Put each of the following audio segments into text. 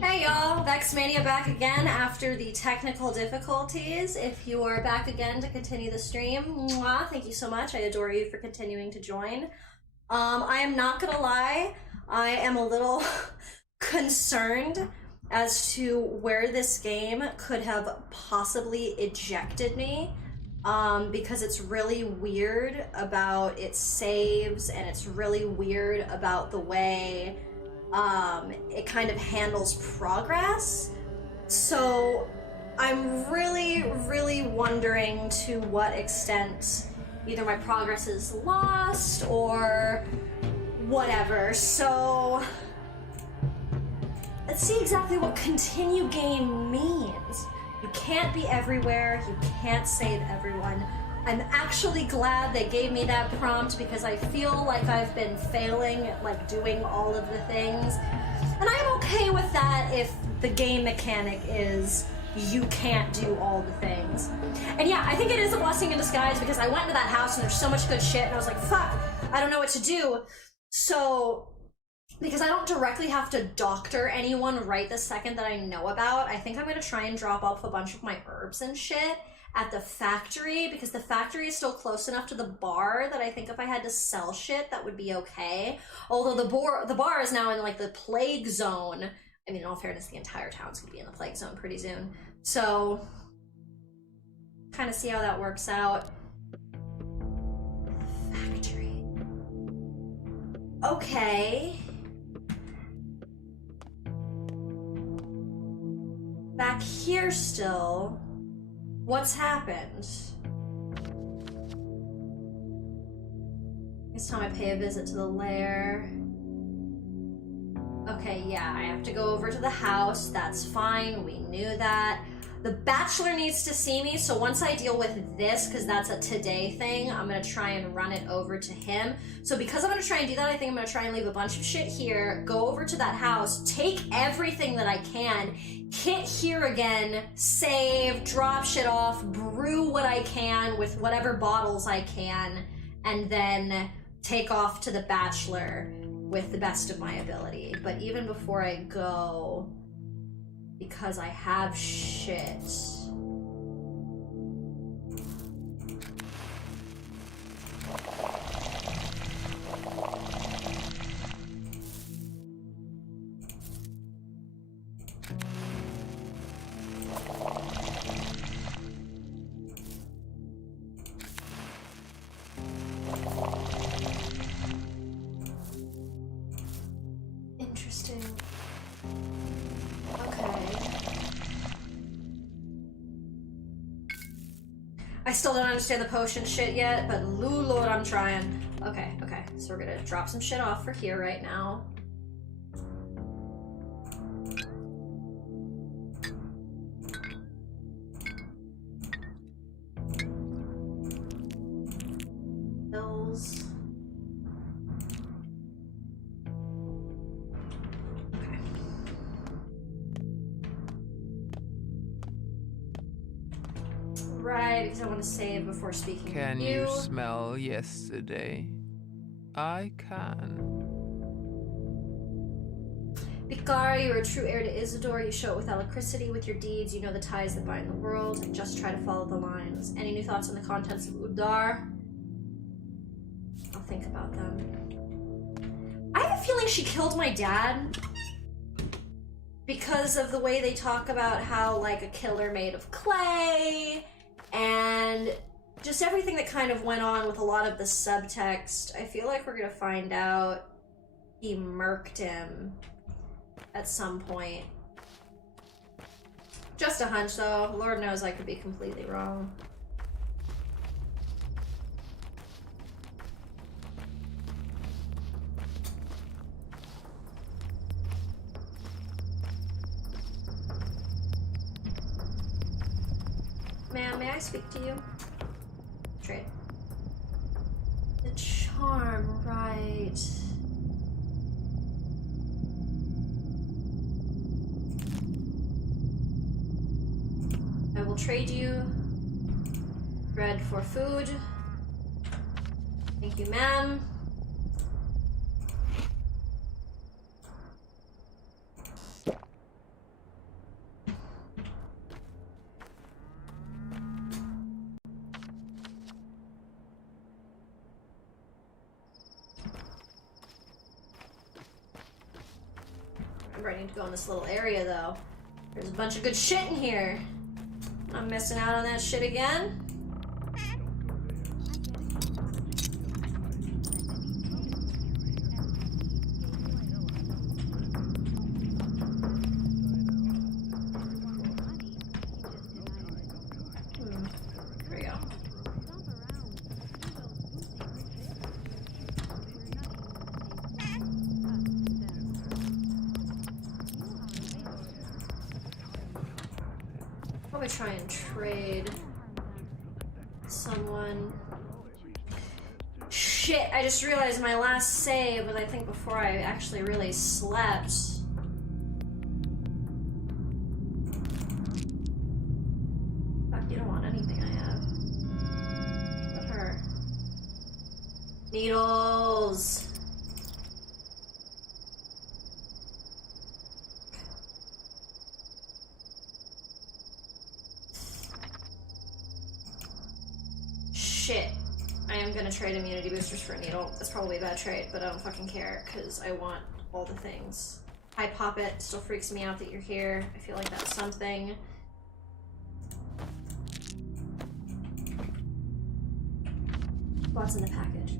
Hey y'all, Vexmania back again after the technical difficulties. If you are back again to continue the stream, mwah, thank you so much. I adore you for continuing to join. I am not gonna lie, I am a little concerned as to where this game could have possibly ejected me. Because it's really weird about its saves, and it's really weird about the way it kind of handles progress. So I'm really wondering to what extent either my progress is lost or whatever. So let's see exactly what continue game means. You can't be everywhere, you can't save everyone. I'm actually glad they gave me that prompt because I feel like I've been failing at like doing all of the things. And I'm okay with that if the game mechanic is you can't do all the things. And yeah, I think it is a blessing in disguise because I went into that house and there's so much good shit and I was like, fuck, I don't know what to do. So, because I don't directly have to doctor anyone right the second that I know about, I think I'm gonna try and drop off a bunch of my herbs and shit at the factory, because the factory is still close enough to the bar that I think if I had to sell shit, that would be okay. Although the bar is now in like the plague zone. I mean, in all fairness, the entire town's gonna be in the plague zone pretty soon. So, kind of see how that works out. Factory. Okay. Back here still. What's happened? It's time I pay a visit to the lair. Okay, yeah, I have to go over to the house. That's fine, we knew that. The bachelor needs to see me, so once I deal with this, because that's a today thing, I'm gonna try and run it over to him. So because I'm gonna try and do that, I think I'm gonna try and leave a bunch of shit here, go over to that house, take everything that I can, hit here again, save, drop shit off, brew what I can with whatever bottles I can, and then take off to the bachelor with the best of my ability. But even before I go, because I have shit. Interesting. I still don't understand the potion shit yet, but lord, I'm trying. Okay, so we're gonna drop some shit off for here right now. Bills. Right, because I want to save before speaking Can to you. you smell yesterday? I can. Bikara, you are a true heir to Isidore. You show it with alacrity, with your deeds. You know the ties that bind the world. Just try to follow the lines. Any new thoughts on the contents of Udar? I'll think about them. I have a feeling she killed my dad. Because of the way they talk about how, like, a killer made of clay, and just everything that kind of went on with a lot of the subtext. I feel like we're gonna find out he murked him at some point. Just a hunch, though. Lord knows I could be completely wrong. Ma'am, may I speak to you? Trade. The charm, right. I will trade you bread for food. Thank you, ma'am. Remember, I need to go in this little area, though. There's a bunch of good shit in here. I'm missing out on that shit again. Here we go. Probably try and trade someone. Shit, I just realized my last save was I think before I actually really slept. Fuck, you don't want anything I have. What her? Needles! Shit. I am gonna trade immunity boosters for a needle. That's probably a bad trade, but I don't fucking care, because I want all the things. Hi, Poppet. Still freaks me out that you're here. I feel like that's something. What's in the package?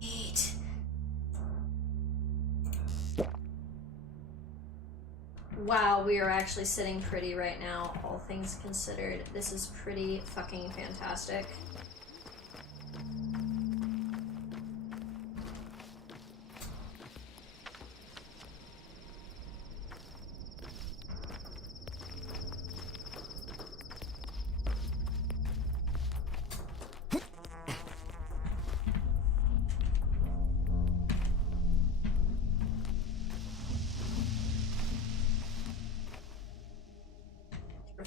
Eat. Wow, we are actually sitting pretty right now, all things considered. This is pretty fucking fantastic.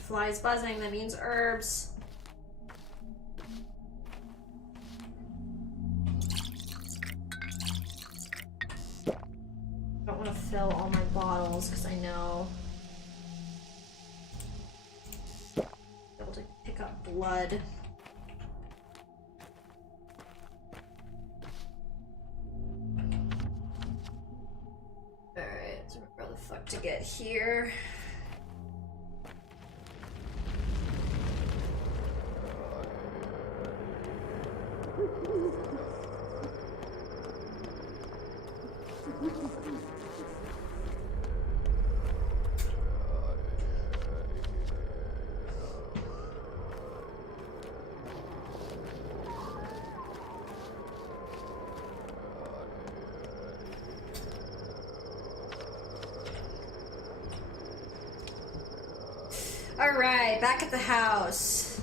Flies buzzing, that means herbs. I don't want to fill all my bottles because I know I'll be able to pick up blood. Alright, so where the fuck to get here? Alright, back at the house.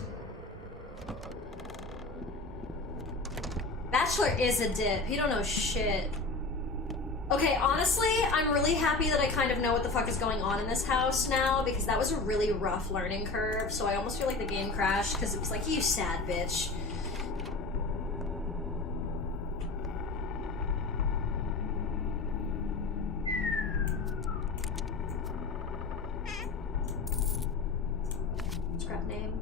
Bachelor is a dip. He don't know shit. Okay, honestly, I'm really happy that I kind of know what the fuck is going on in this house now, because that was a really rough learning curve, so I almost feel like the game crashed, because it was like, you sad bitch. Scrap name.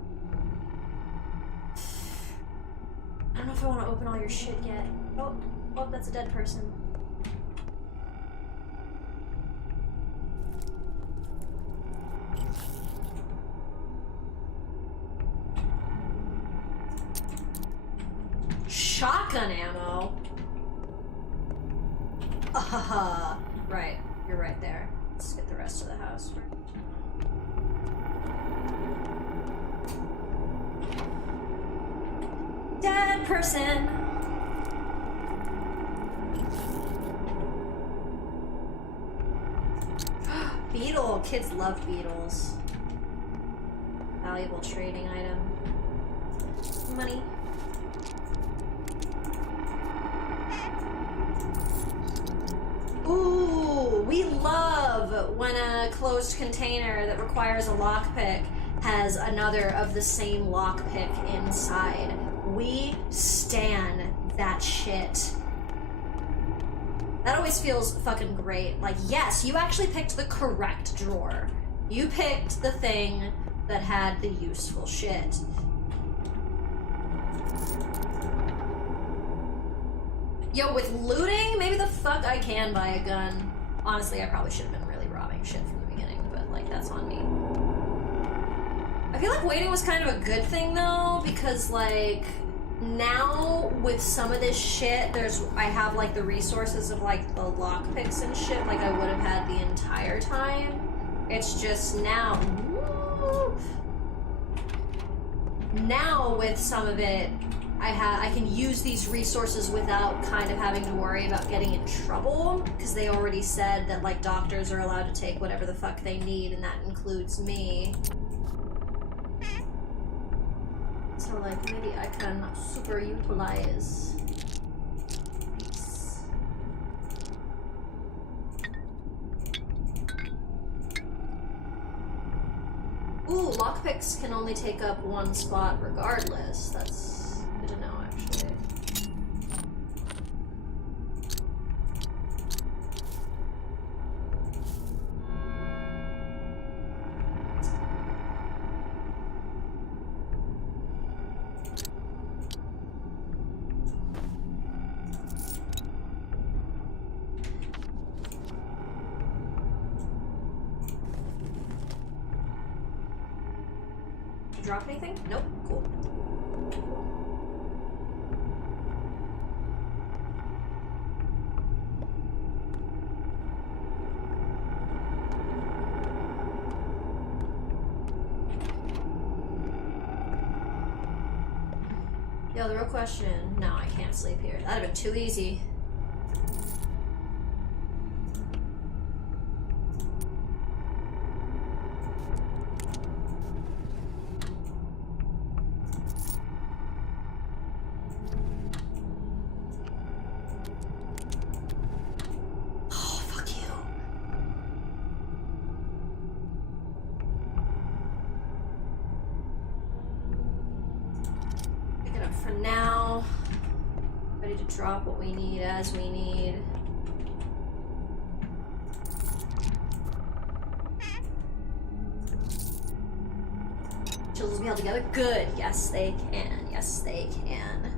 I don't know if I want to open all your shit yet. Oh, that's a dead person. Shotgun ammo? Right, you're right there. Let's get the rest of the house. Dead person! Beetle! Kids love beetles. Valuable trading item. Money. Ooh, we love when a closed container that requires a lockpick has another of the same lockpick inside. We stan that shit. That always feels fucking great. Like, yes, you actually picked the correct drawer. You picked the thing that had the useful shit. Yo, with looting, maybe the fuck I can buy a gun. Honestly, I probably should have been really robbing shit from the beginning, but like, that's on me. I feel like waiting was kind of a good thing though, because like, now with some of this shit, I have like the resources of like the lockpicks and shit like I would have had the entire time. It's just now, now with some of it, I can use these resources without kind of having to worry about getting in trouble, because they already said that like doctors are allowed to take whatever the fuck they need, and that includes me. So like maybe I can super utilize these. Ooh, lockpicks can only take up one spot regardless. That's good to know, actually. Drop anything? Nope. Cool. Yo, the real question. No, I can't sleep here. That'd have been too easy. For now, ready to drop what we need as we need. Children be held together? Good. Yes, they can. Yes, they can.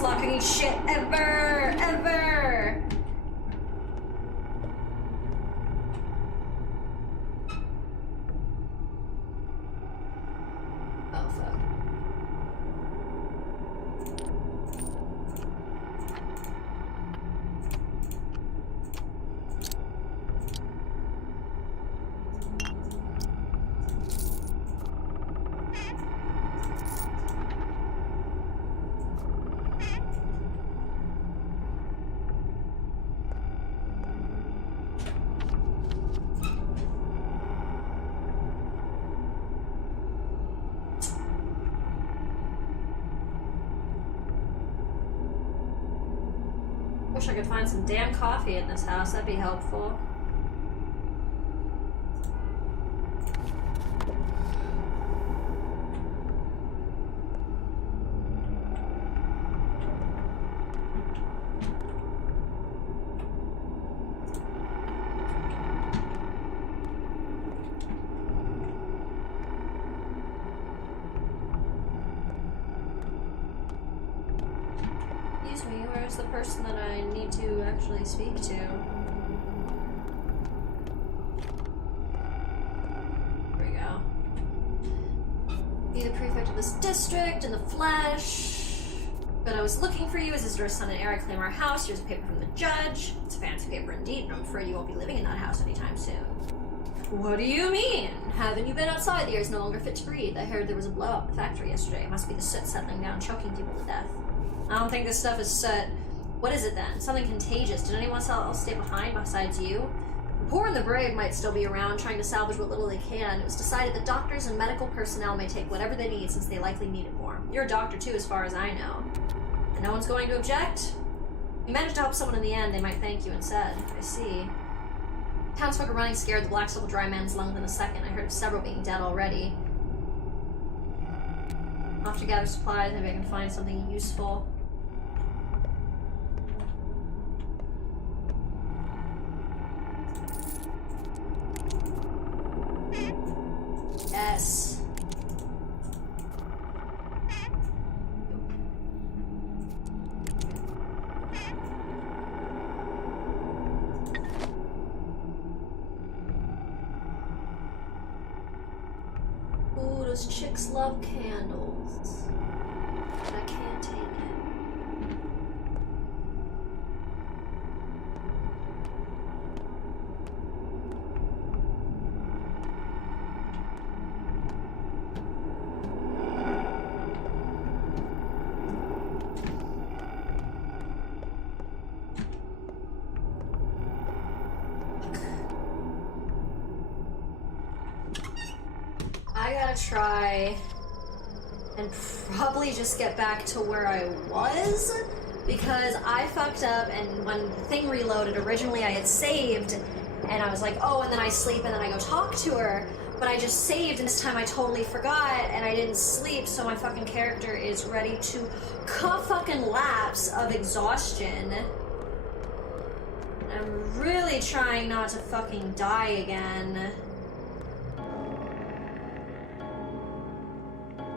Locking shit ever. Oh fuck. Wish I could find some damn coffee in this house, that'd be helpful. Excuse me, where's the person that I need to actually speak to? Here we go. Be the prefect of this district in the flesh. But I was looking for you as Isidore's son and heir. I claim our house. Here's a paper from the judge. It's a fancy paper indeed, and I'm afraid you won't be living in that house anytime soon. What do you mean? Haven't you been outside? The air's no longer fit to breathe. I heard there was a blow-up in the factory yesterday. It must be the soot settling down, choking people to death. I don't think this stuff is soot. What is it then? Something contagious. Did anyone else stay behind besides you? The poor and the brave might still be around, trying to salvage what little they can. It was decided that doctors and medical personnel may take whatever they need, since they likely need it more. You're a doctor too, as far as I know. And no one's going to object? You managed to help someone in the end, they might thank you instead. I see. Townsfolk are running scared. The black stuff will dry a man's lung within a second. I heard of several being dead already. I'll have to gather supplies, maybe I can find something useful. Yes. Ooh, those chicks love candles. But I can't take it. I gotta try and probably just get back to where I was, because I fucked up, and when the thing reloaded, originally I had saved, and I was like, oh, and then I sleep, and then I go talk to her, but I just saved, and this time I totally forgot, and I didn't sleep, so my fucking character is ready to fucking lapse of exhaustion. And I'm really trying not to fucking die again.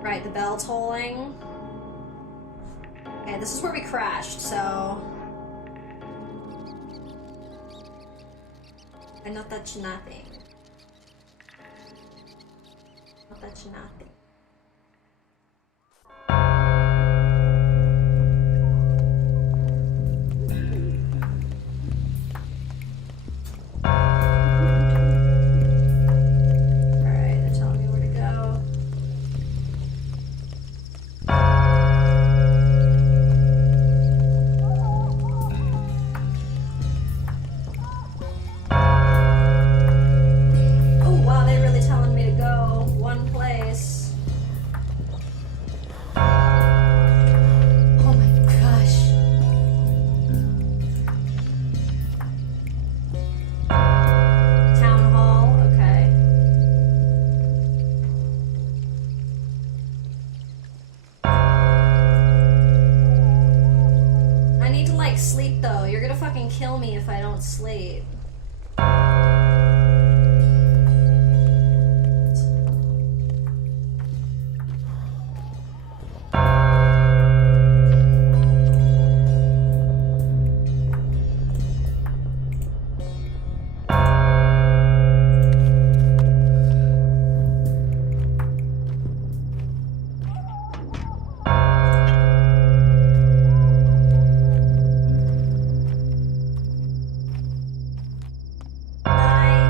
Right, the bell tolling. Okay, this is where we crashed, so... I not touch nothing. Not touch nothing. Alright, they're telling me where to go. Oh wow, they're really telling me to go one place. Oh my gosh. Town hall, okay. I need to like sleep though. You're gonna fucking kill me if I don't sleep. I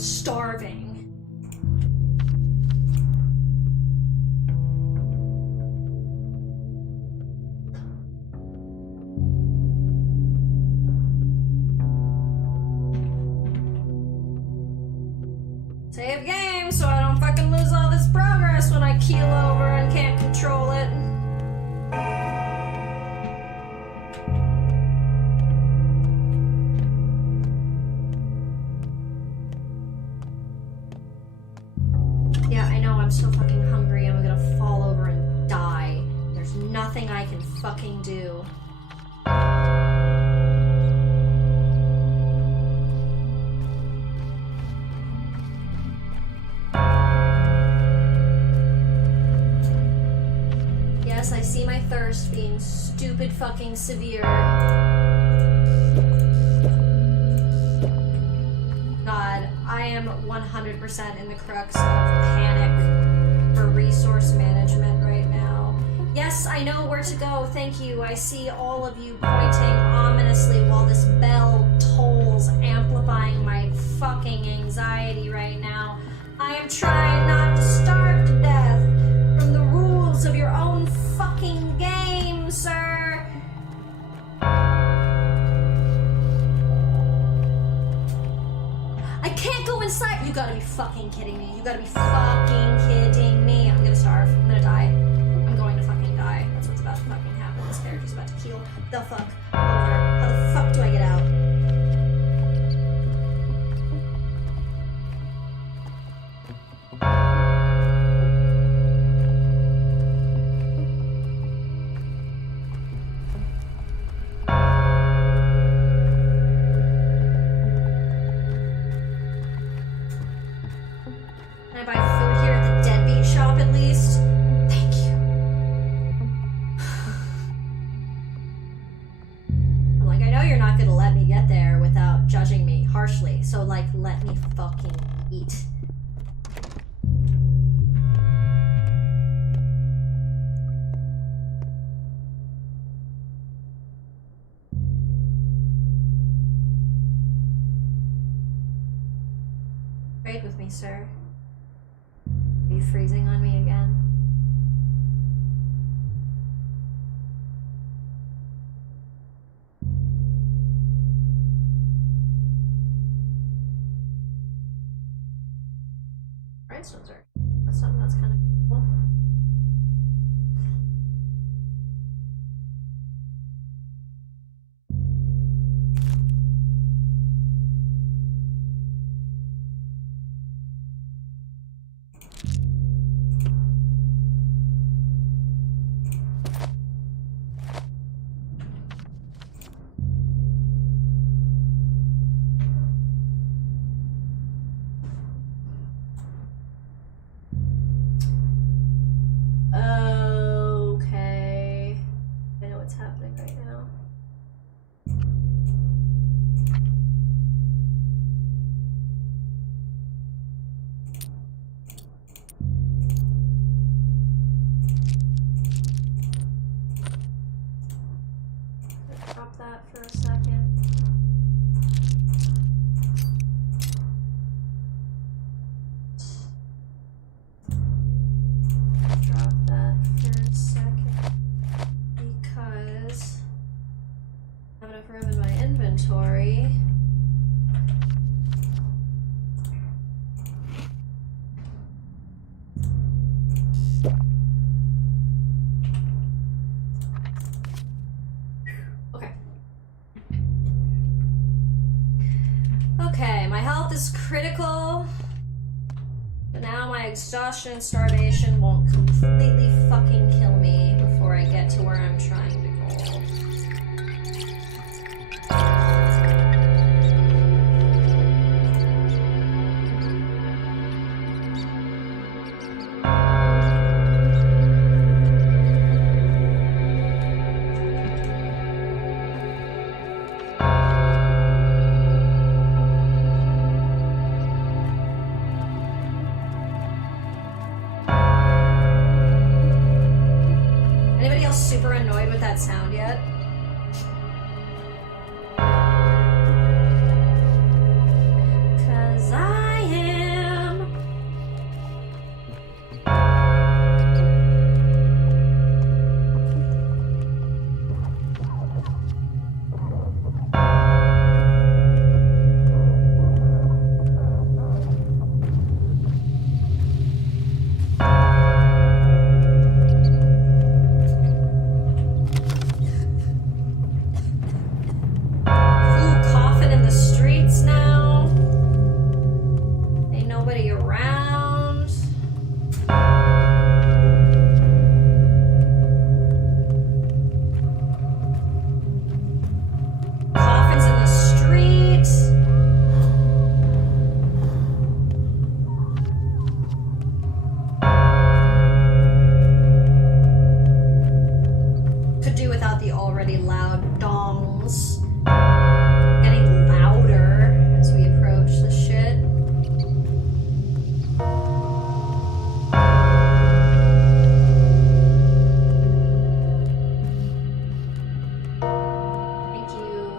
starving. Save game so I don't fucking lose all this progress when I keel over and can't control it. Yeah, I know, I'm so fucking hungry. I'm gonna fall over and die. There's nothing I can fucking do. Yes, I see my thirst being stupid fucking severe. God, I am 100% in the crux of panic for resource management right now. Yes, I know where to go, thank you. I see all of you pointing ominously while this bell tolls, amplifying my fucking anxiety right now. I am trying not to starve to death from the rules of your own fucking game, sir. I can't go inside. You gotta be fucking kidding me. You gotta be fucking kidding me. I'm gonna starve. I'm gonna die. I'm going to fucking die. That's what's about to fucking happen. This character's about to keel the fuck over. How the fuck do I get out? Can I buy food here at the deadbeat shop at least? Thank you. I'm like, I know you're not gonna let me get there without judging me harshly, so like, let me fucking eat. Trade with me, sir. Are you freezing on me again? Rhinestones are. That's something that's kind of cool. Okay. I know what's happening right now. Drop that for a second. Drop that for a second because I have enough room in my inventory. Okay. Okay, my health is critical. But now my exhaustion and starvation won't completely fucking kill me before I get to where I'm trying to go. Anybody else super annoyed with that sound yet? Cause I Could do without the already loud dongs getting louder as we approach the shit. Thank you.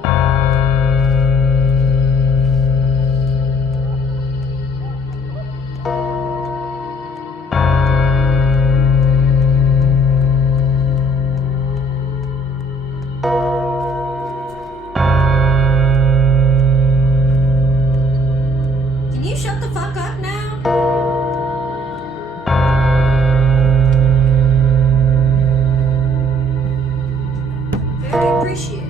Can you shut the fuck up now? Very appreciate it.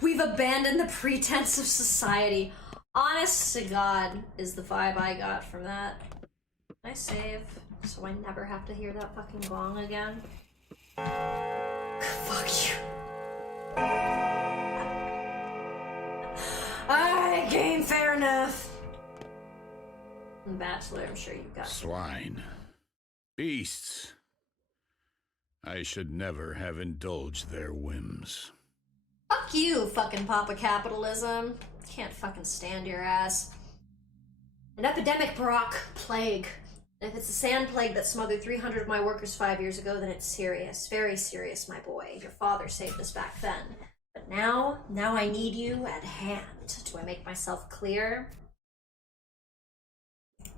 We've abandoned the pretense of society. Honest to God is the vibe I got from that. Can I save so I never have to hear that fucking gong again? Fuck you. Alright, game, fair enough. And Bachelor, I'm sure you've got Swine. Beasts. I should never have indulged their whims. Fuck you, fucking Papa Capitalism. Can't fucking stand your ass. An epidemic, Brock. Plague. And if it's a sand plague that smothered 300 of my workers 5 years ago, then it's serious. Very serious, my boy. Your father saved us back then. But now I need you at hand. Do I make myself clear?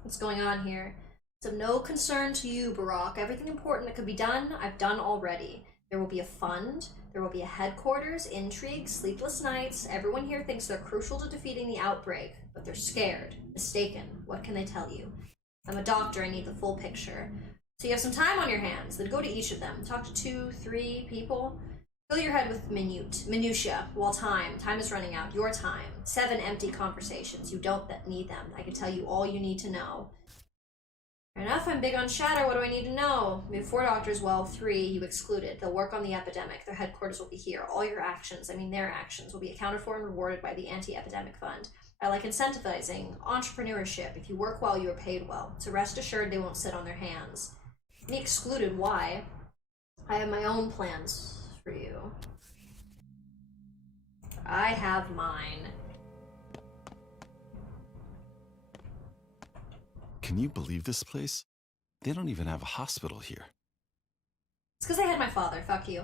What's going on here? It's of no concern to you, Barack. Everything important that could be done, I've done already. There will be a fund, there will be a headquarters, intrigue, sleepless nights. Everyone here thinks they're crucial to defeating the outbreak, but they're scared, mistaken. What can they tell you? I'm a doctor, I need the full picture. So you have some time on your hands, then go to each of them. Talk to 2, 3 people. Fill your head with minutia, while time is running out, your time. 7 empty conversations, you don't need them. I can tell you all you need to know. Fair enough, I'm big on shadow, what do I need to know? We have 4 doctors, well, 3 you excluded. They'll work on the epidemic, their headquarters will be here. All your actions, their actions, will be accounted for and rewarded by the anti-epidemic fund. I like incentivizing, entrepreneurship. If you work well, you are paid well. So rest assured they won't sit on their hands. Me excluded, why? I have my own plans for you. I have mine. Can you believe this place? They don't even have a hospital here. It's because I had my father, fuck you.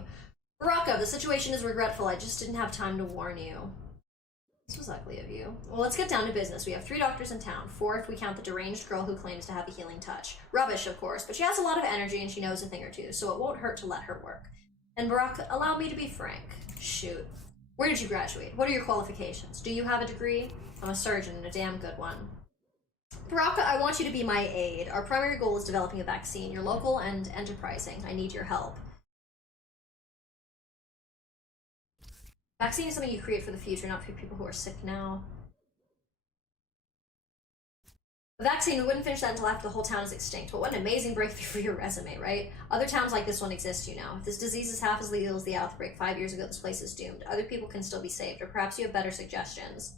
Rocco, the situation is regretful, I just didn't have time to warn you. This was ugly of you. Well, let's get down to business. We have 3 doctors in town, 4 if we count the deranged girl who claims to have a healing touch. Rubbish, of course, but she has a lot of energy and she knows a thing or two, so it won't hurt to let her work. And Barack, allow me to be frank. Shoot. Where did you graduate? What are your qualifications? Do you have a degree? I'm a surgeon and a damn good one. Baraka, I want you to be my aide. Our primary goal is developing a vaccine. You're local and enterprising. I need your help. Vaccine is something you create for the future, not for people who are sick now. A vaccine, we wouldn't finish that until after the whole town is extinct. But what an amazing breakthrough for your resume, right? Other towns like this one exist, you know. If this disease is half as lethal as the outbreak 5 years ago, this place is doomed. Other people can still be saved, or perhaps you have better suggestions.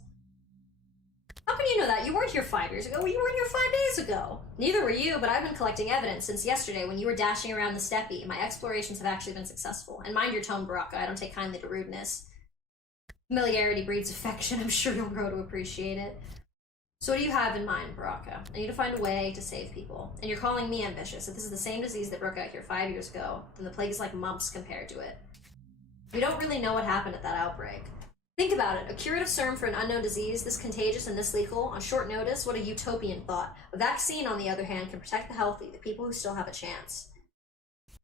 How can you know that? You weren't here 5 years ago. You weren't here 5 days ago. Neither were you, but I've been collecting evidence since yesterday when you were dashing around the steppe. My explorations have actually been successful. And mind your tone, Baraka. I don't take kindly to rudeness. Familiarity breeds affection. I'm sure you'll grow to appreciate it. So what do you have in mind, Baraka? I need to find a way to save people. And you're calling me ambitious. If this is the same disease that broke out here 5 years ago, then the plague is like mumps compared to it. We don't really know what happened at that outbreak. Think about it. A curative serum for an unknown disease, this contagious and this lethal, on short notice, what a utopian thought. A vaccine, on the other hand, can protect the healthy, the people who still have a chance.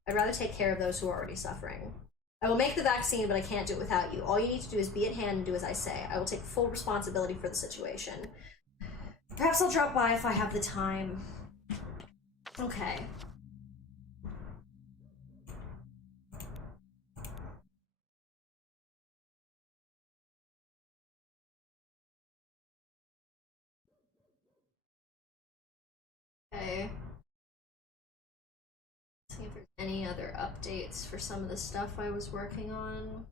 I'd rather take care of those who are already suffering. I will make the vaccine, but I can't do it without you. All you need to do is be at hand and do as I say. I will take full responsibility for the situation. Perhaps I'll drop by if I have the time. Okay. Okay. See if there's any other updates for some of the stuff I was working on.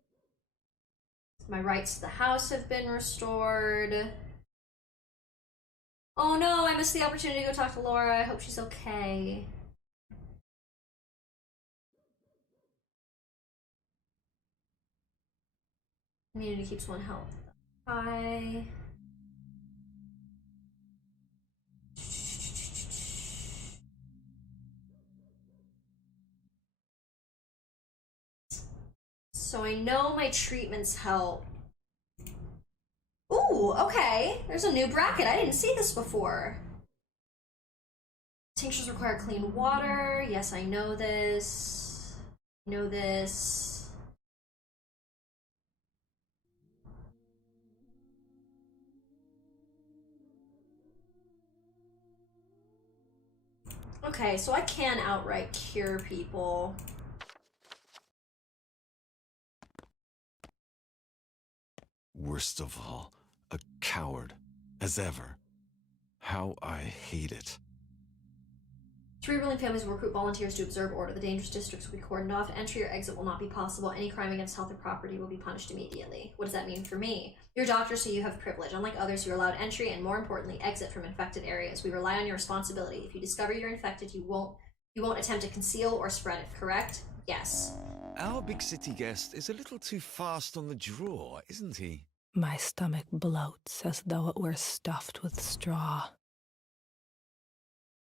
My rights to the house have been restored. Oh no, I missed the opportunity to go talk to Laura. I hope she's okay. Immunity keeps one health high. So I know my treatments help. Ooh, okay. There's a new bracket. I didn't see this before. Tinctures require clean water. Yes, I know this. I know this. Okay, so I can outright cure people. Worst of all, a coward, as ever. How I hate it. 3 ruling families will recruit volunteers to observe order. The dangerous districts will be cordoned off. Entry or exit will not be possible. Any crime against health or property will be punished immediately. What does that mean for me? You're a doctor, so you have privilege. Unlike others, you're allowed entry and, more importantly, exit from infected areas. We rely on your responsibility. If you discover you're infected, you won't attempt to conceal or spread it, correct? Yes. Our big city guest is a little too fast on the draw, isn't he? My stomach bloats as though it were stuffed with straw.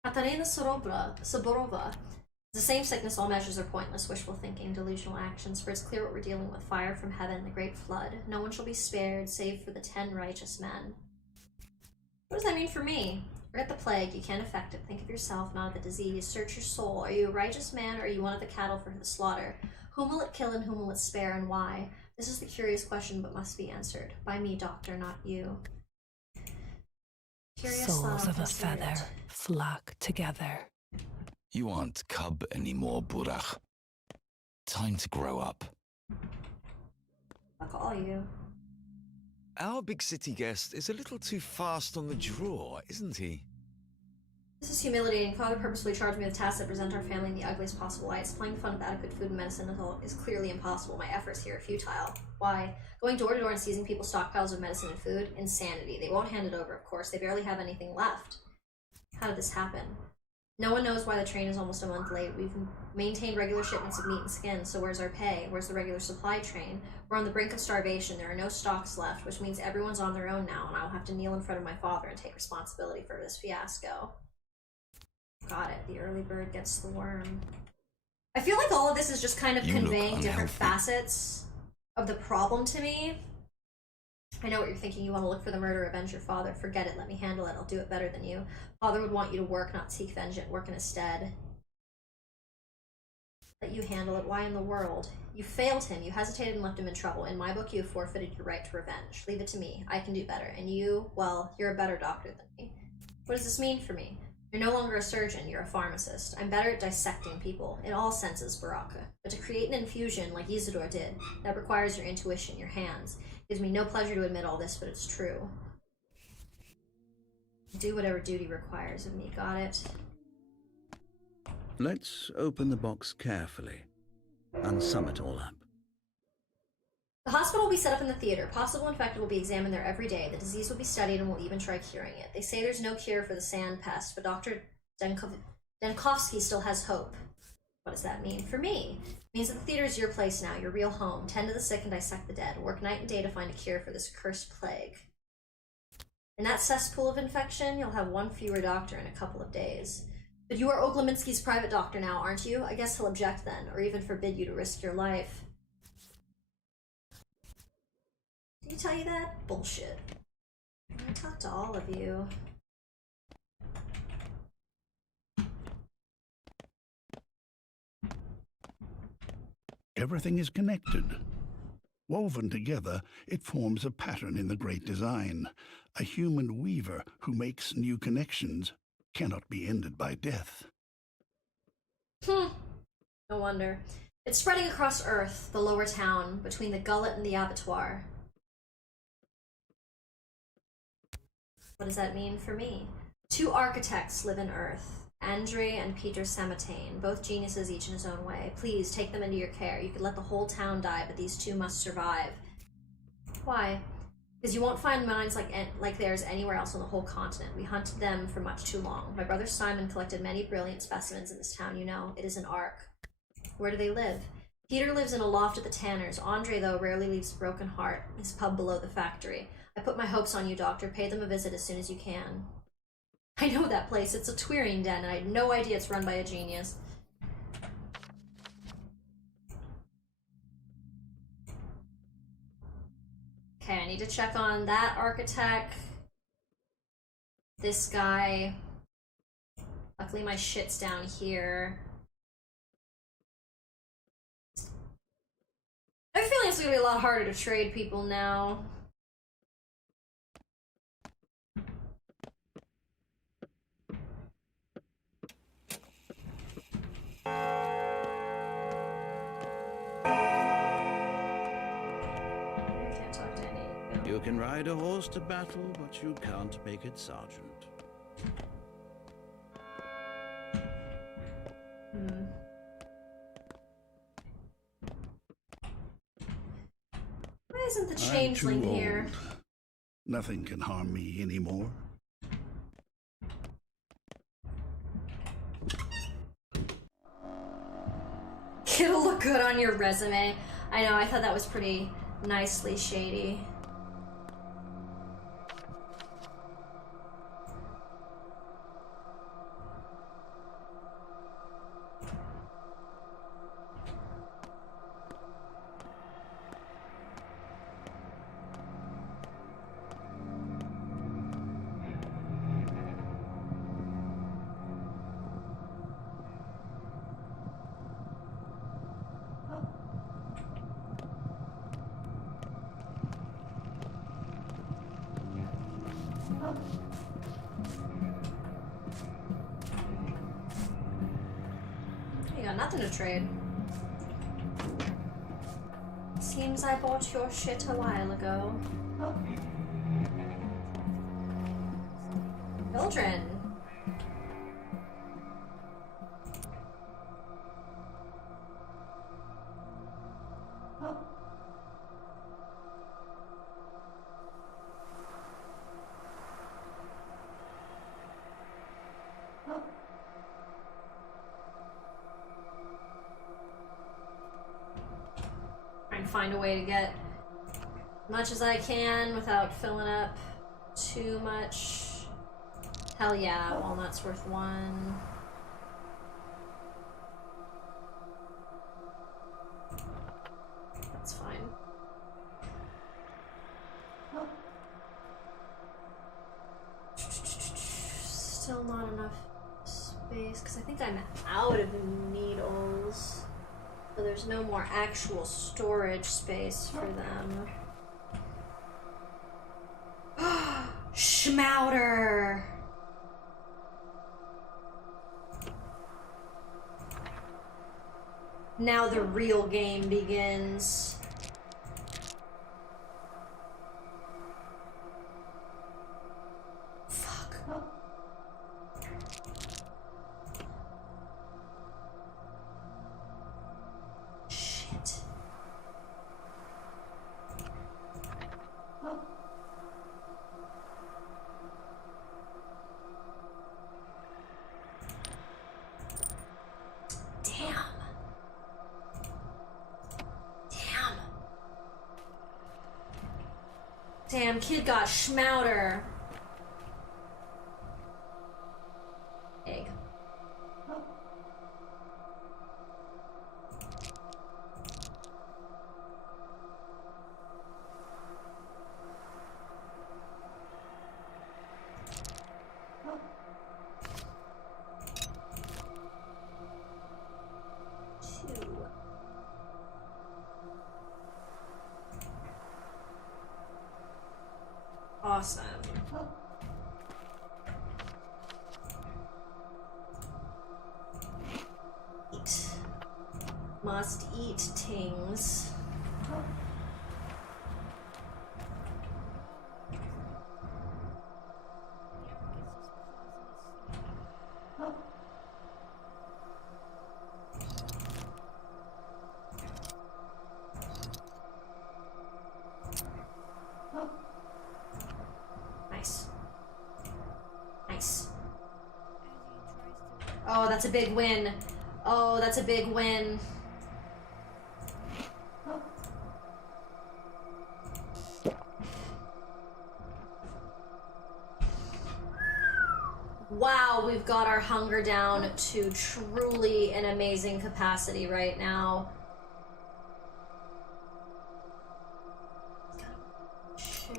Katarina Saborova. The same sickness, all measures are pointless, wishful thinking, delusional actions, for it's clear what we're dealing with, fire from heaven, the great flood. No one shall be spared, save for the 10 righteous men. What does that mean for me? Forget the plague, you can't affect it. Think of yourself, not of the disease. Search your soul. Are you a righteous man, or are you one of the cattle for the slaughter? Whom will it kill and whom will it spare, and why? This is the curious question, but must be answered. By me, doctor, not you. Curious Souls of a spirit. feather flock together. You aren't cub anymore, Burach. Time to grow up. Fuck all you. Our big city guest is a little too fast on the draw, isn't he? This is humiliating. Father purposefully charged me with tasks that present our family in the ugliest possible light. Supplying the fund with adequate food and medicine is clearly impossible. My efforts here are futile. Why? Going door to door and seizing people's stockpiles of medicine and food? Insanity. They won't hand it over, of course. They barely have anything left. How did this happen? No one knows why the train is almost a month late. We've maintained regular shipments of meat and skin, so where's our pay? Where's the regular supply train? We're on the brink of starvation. There are no stocks left, which means everyone's on their own now, and I'll have to kneel in front of my father and take responsibility for this fiasco. Got it. The early bird gets the worm. I feel like all of this is just kind of conveying different facets of the problem to me. I know what you're thinking. You want to look for the murder, avenge your father. Forget it. Let me handle it. I'll do it better than you. Father would want you to work, not seek vengeance. Work in his stead. Let you handle it. Why in the world? You failed him. You hesitated and left him in trouble. In my book, you have forfeited your right to revenge. Leave it to me. I can do better. And you, well, you're a better doctor than me. What does this mean for me? You're no longer a surgeon, you're a pharmacist. I'm better at dissecting people, in all senses, Baraka. But to create an infusion, like Isidore did, that requires your intuition, your hands. It gives me no pleasure to admit all this, but it's true. Do whatever duty requires of me, got it? Let's open the box carefully and sum it all up. The hospital will be set up in the theater. Possible infected will be examined there every day. The disease will be studied and will even try curing it. They say there's no cure for the sand pest, but Dr. Denkovsky still has hope. What does that mean for me? It means that the theater is your place now, your real home. Tend to the sick and dissect the dead. Work night and day to find a cure for this cursed plague. In that cesspool of infection, you'll have one fewer doctor in a couple of days. But you are Ogleminski's private doctor now, aren't you? I guess he'll object then, or even forbid you to risk your life. Did he tell you that? Bullshit. I talked to all of you. Everything is connected. Woven together, it forms a pattern in the great design. A human weaver who makes new connections cannot be ended by death. No wonder. It's spreading across Earth, the lower town, between the gullet and the abattoir. What does that mean for me? 2 architects live in Earth. Andrei and Peter Samatane, both geniuses each in his own way. Please, take them into your care. You could let the whole town die, but these 2 must survive. Why? Because you won't find mines like theirs anywhere else on the whole continent. We hunted them for much too long. My brother Simon collected many brilliant specimens in this town, you know. It is an ark. Where do they live? Peter lives in a loft at the Tanners. Andre, though, rarely leaves Broken Heart, his pub below the factory. I put my hopes on you, Doctor. Pay them a visit as soon as you can. I know that place. It's a Tweering den, and I had no idea it's run by a genius. Okay, I need to check on that architect. This guy. Luckily my shit's down here. I have a feeling it's gonna be a lot harder to trade people now. Can't talk to any. You can ride a horse to battle, but you can't make it sergeant. Why isn't the I'm too changeling old. here? Nothing can harm me anymore. It'll look good on your resume. I know, I thought that was pretty nicely shady. You got nothing to trade. Seems I bought your shit a while ago. Children. Trying to find a way to get as much as I can without filling up too much. Hell yeah, walnut's worth one. That's fine. Still not enough space, because I think I'm out of needles. So there's no more actual storage space for them. Schmouter! Now the real game begins. Fuck. Shit. Damn. Damn. Damn, kid got schmouter. Egg. Two. Awesome. Eat. Must eat things. that's a big win. Oh, that's a big win. Wow, we've got our hunger down to truly an amazing capacity right now. Shit.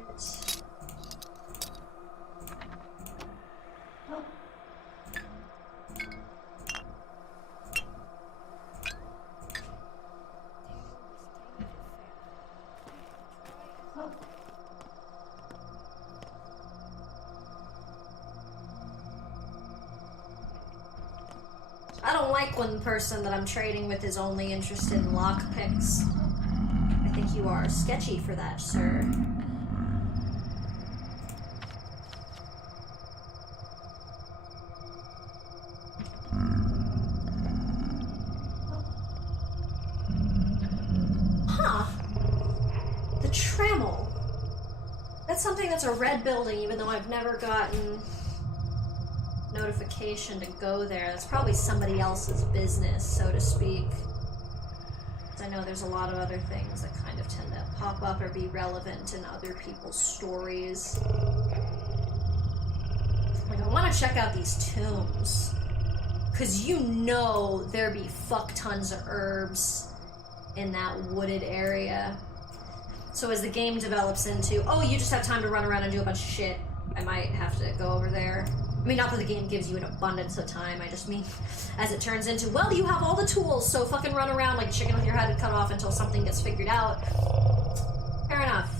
I don't like when the person that I'm trading with is only interested in lockpicks. I think you are sketchy for that, sir. Huh. The Trammel. That's something that's a red building, even though I've never gotten notification to go there. That's probably somebody else's business, so to speak. I know there's a lot of other things that kind of tend to pop up or be relevant in other people's stories. Like, I want to check out these tombs, because you know there be fuck tons of herbs in that wooded area. So as the game develops into, oh, you just have time to run around and do a bunch of shit, I might have to go over there. I mean, not that the game gives you an abundance of time, I just mean as it turns into, well, you have all the tools, so fucking run around like a chicken with your head cut off until something gets figured out. Fair enough.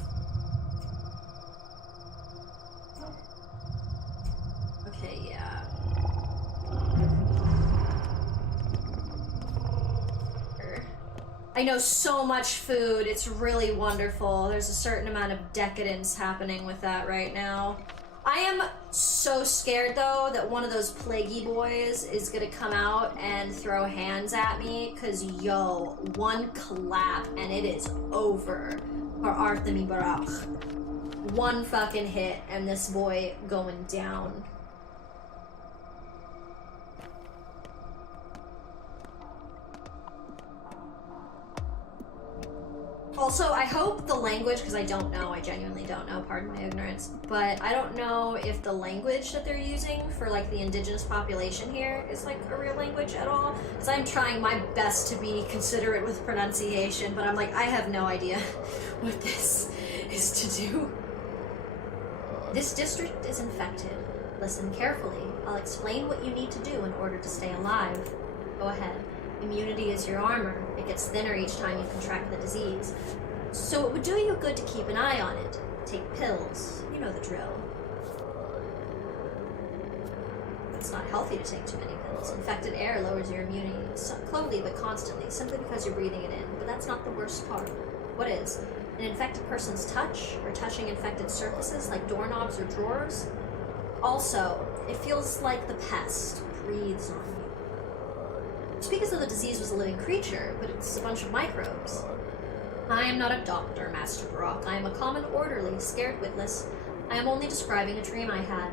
Okay, yeah. I know so much food, it's really wonderful. There's a certain amount of decadence happening with that right now. I am so scared, though, that one of those plaguey boys is gonna come out and throw hands at me, cause yo, one clap and it is over for Arthemi Barak. One fucking hit and this boy going down. Also, I hope the language, because I don't know, I genuinely don't know, pardon my ignorance, but I don't know if the language that they're using for, like, the indigenous population here is, like, a real language at all. Because I'm trying my best to be considerate with pronunciation, but I'm like, I have no idea what this is to do. This district is infected. Listen carefully. I'll explain what you need to do in order to stay alive. Go ahead. Immunity is your armor. It gets thinner each time you contract the disease. So it would do you good to keep an eye on it. Take pills. You know the drill. It's not healthy to take too many pills. Infected air lowers your immunity, slowly but constantly, simply because you're breathing it in. But that's not the worst part. What is? An infected person's touch, or touching infected surfaces like doorknobs or drawers? Also, it feels like the pest breathes on you. Speak as though the disease was a living creature, but it's a bunch of microbes. I am not a doctor, Master Barak. I am a common orderly, scared witless. I am only describing a dream I had.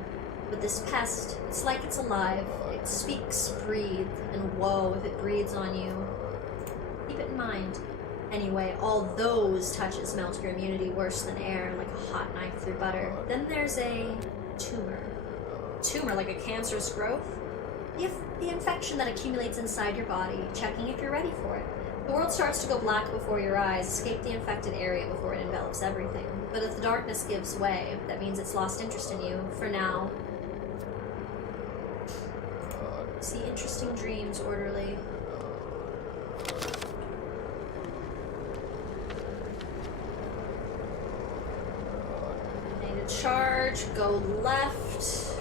But this pest, it's like it's alive. It speaks, breathe, and whoa if it breathes on you. Keep it in mind. Anyway, all those touches melt your immunity worse than air, like a hot knife through butter. Then there's a tumor. Tumor, like a cancerous growth? The infection that accumulates inside your body, checking if you're ready for it. The world starts to go black before your eyes. Escape the infected area before it envelops everything. But if the darkness gives way, that means it's lost interest in you, for now. See interesting dreams, orderly. Need to charge, go left,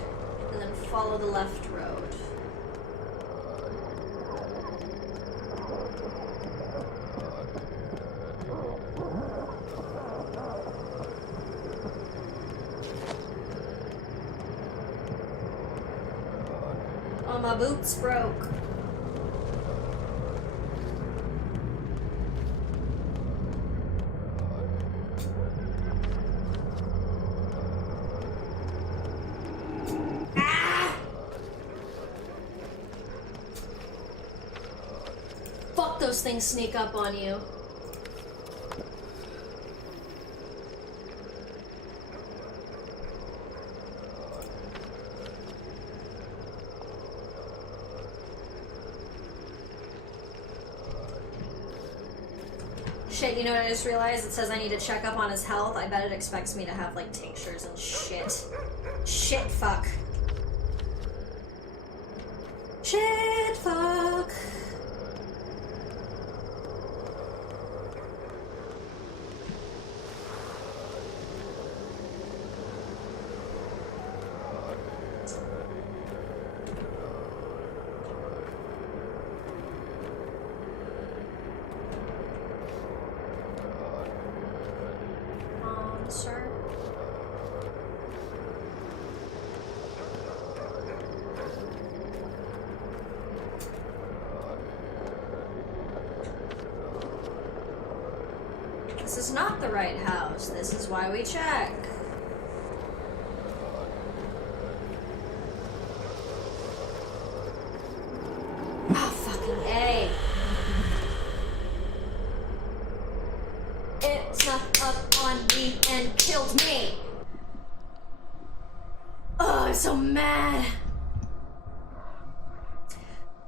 and then follow the left road. Oh, my boots broke. those things sneak up on you. Shit, you know what I just realized? It says I need to check up on his health. I bet it expects me to have, like, tinctures and shit. Shit, fuck. Shit, fuck. Sir. This is not the right house. This is why we check. Oh, fucking A. It snuck up on me and killed me. Oh, I'm so mad.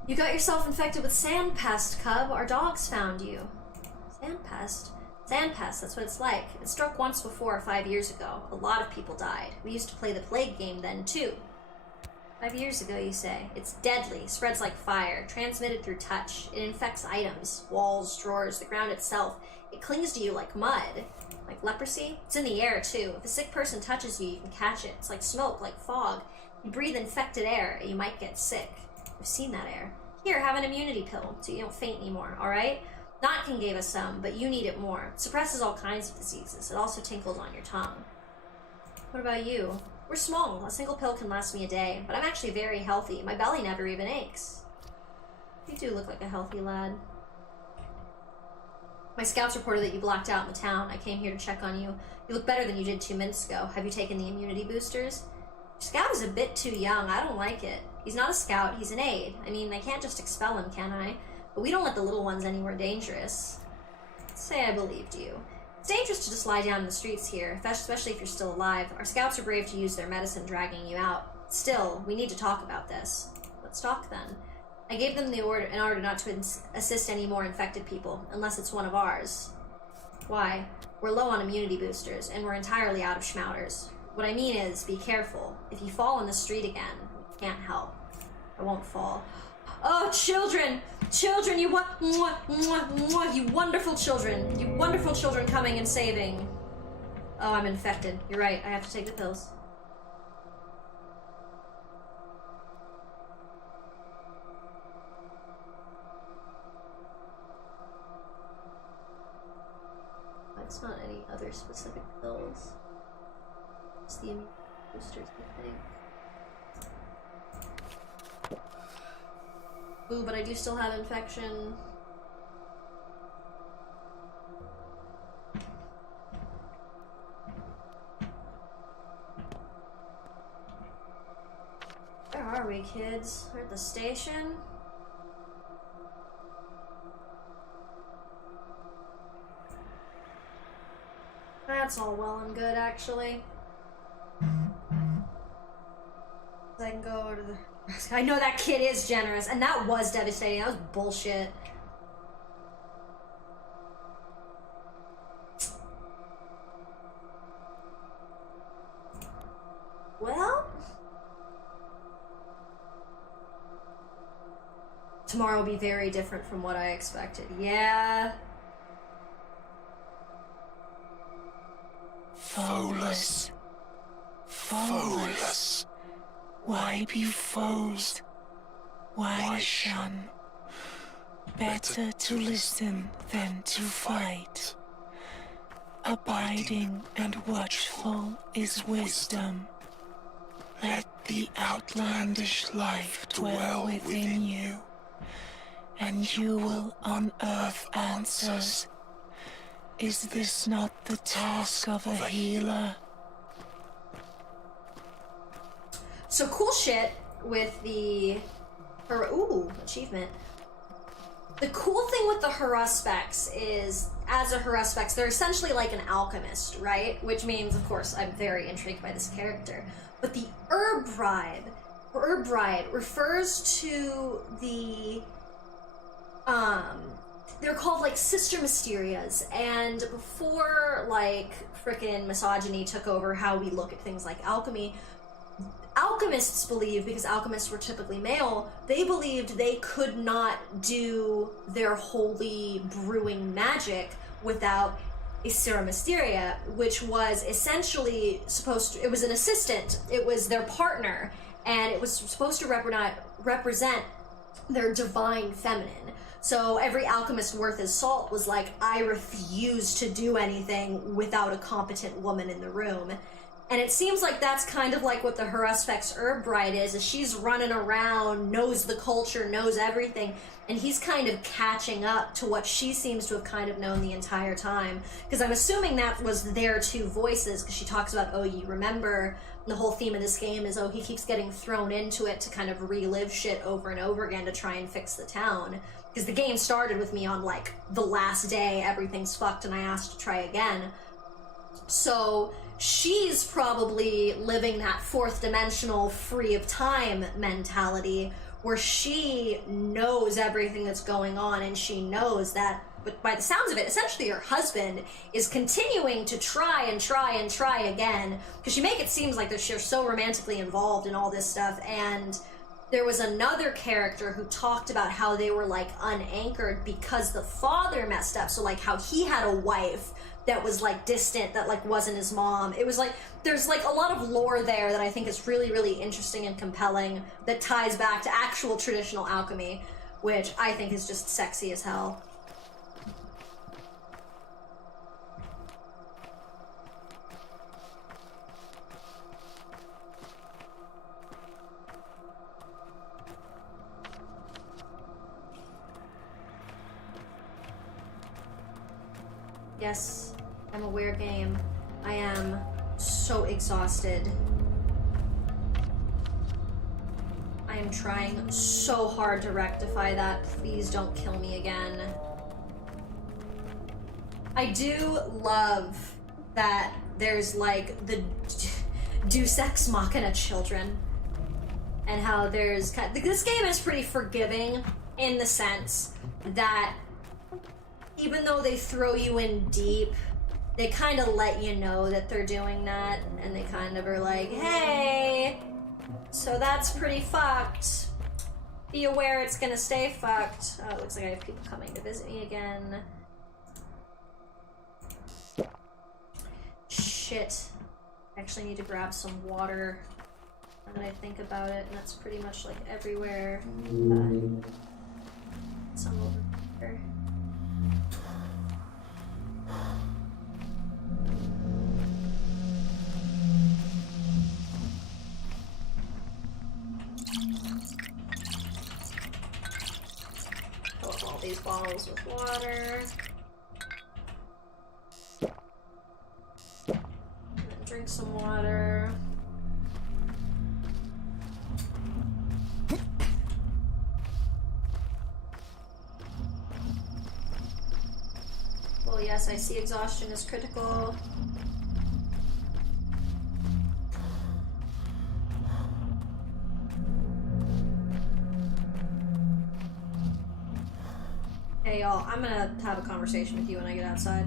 You got yourself infected with sand pest, cub. Our dogs found you. Sand pest? Sand pest, that's what it's like. It struck once before 5 years ago. A lot of people died. We used to play the plague game then, too. 5 years ago, you say. It's deadly, spreads like fire, transmitted through touch. It infects items, walls, drawers, the ground itself. It clings to you like mud. Like leprosy? It's in the air, too. If a sick person touches you, you can catch it. It's like smoke, like fog. You breathe infected air, and you might get sick. I've seen that air. Here, have an immunity pill, so you don't faint anymore, alright? Notkin gave us some, but you need it more. It suppresses all kinds of diseases. It also tinkles on your tongue. What about you? We're small. A single pill can last me a day, but I'm actually very healthy. My belly never even aches. You do look like a healthy lad. My scouts reported that you blacked out in the town. I came here to check on you. You look better than you did 2 minutes ago. Have you taken the immunity boosters? Your scout is a bit too young. I don't like it. He's not a scout. He's an aide. I mean, I can't just expel him, can I? But we don't let the little ones anywhere dangerous. Let's say I believed you. It's dangerous to just lie down in the streets here, especially if you're still alive. Our scouts are brave to use their medicine dragging you out. Still, we need to talk about this. Let's talk then. I gave them an order not to assist any more infected people, unless it's one of ours. Why? We're low on immunity boosters, and we're entirely out of schmouters. What I mean is, be careful. If you fall in the street again, we can't help. I won't fall. Oh, children! Children, you you wonderful children! You wonderful children coming and saving. Oh, I'm infected. You're right, I have to take the pills. It's not any other specific pills. It's the immune boosters, I think. Ooh, but I do still have infection. Where are we, kids? We're at the station? That's all well and good, actually. I can go over to the... I know that kid is generous, and that was devastating. That was bullshit. Well... tomorrow will be very different from what I expected. Yeah... Foeless. Foeless. Why be foes? Why shun? Better to listen than to fight. Abiding and watchful is wisdom. Let the outlandish life dwell within you, and you will unearth answers. Is this not the task of a healer? So cool shit with the... ooh, achievement. the cool thing with the Haruspects is, as a Haruspex, they're essentially like an alchemist, right? Which means, of course, I'm very intrigued by this character. But the Herb Bride refers to the, they're called like Sister Mysterias, and before like frickin' misogyny took over how we look at things like alchemy, alchemists believed, because alchemists were typically male, they believed they could not do their holy brewing magic without a Sera Mysteria, which was essentially it was an assistant, it was their partner, and it was supposed to represent their divine feminine. So every alchemist worth his salt was like, I refuse to do anything without a competent woman in the room. And it seems like that's kind of like what the Haruspec's Herb Bride is she's running around, knows the culture, knows everything, and he's kind of catching up to what she seems to have kind of known the entire time. Because I'm assuming that was their two voices, because she talks about, oh, you remember, the whole theme of this game is, oh, he keeps getting thrown into it to kind of relive shit over and over again to try and fix the town. Because the game started with me on, like, the last day, everything's fucked, and I asked to try again. So she's probably living that fourth dimensional free of time mentality where she knows everything that's going on, and she knows that, but by the sounds of it, essentially her husband is continuing to try and try and try again, because she make it seem like they're so romantically involved in all this stuff. And there was another character who talked about how they were like unanchored because the father messed up. So like how he had a wife that was like distant, that like wasn't his mom. It was like, there's like a lot of lore there that I think is really, really interesting and compelling that ties back to actual traditional alchemy, which I think is just sexy as hell. Yes, I'm aware, game. I am so exhausted. I am trying so hard to rectify that. Please don't kill me again. I do love that there's like the Deus Ex Machina children, and how there's this game is pretty forgiving in the sense that even though they throw you in deep, they kind of let you know that they're doing that, and they kind of are like, hey, so that's pretty fucked. Be aware it's gonna stay fucked. Oh, it looks like I have people coming to visit me again. Shit. I actually need to grab some water now that I think about it, and that's pretty much like everywhere. Some over here. Fill up all these bottles with water. And then drink some water. Well, yes, I see exhaustion is critical. Hey y'all, I'm gonna have a conversation with you when I get outside.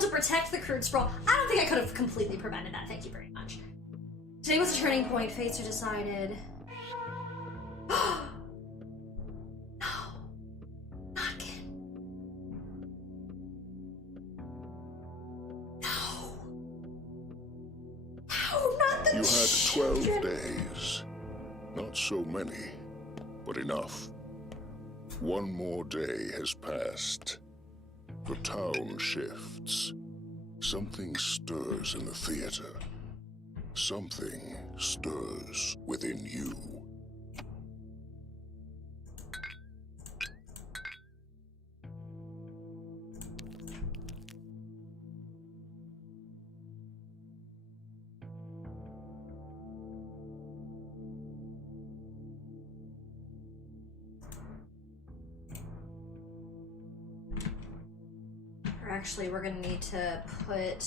To protect the crude sprawl. I don't think I could have completely prevented that. Thank you very much. Today was a turning point. Fates are decided. No. Not again. No. No, not the had 12 days. Not so many, but enough. One more day has passed. The town shifts. Something stirs in the theater. Something stirs within you. Or actually, we're gonna need to put...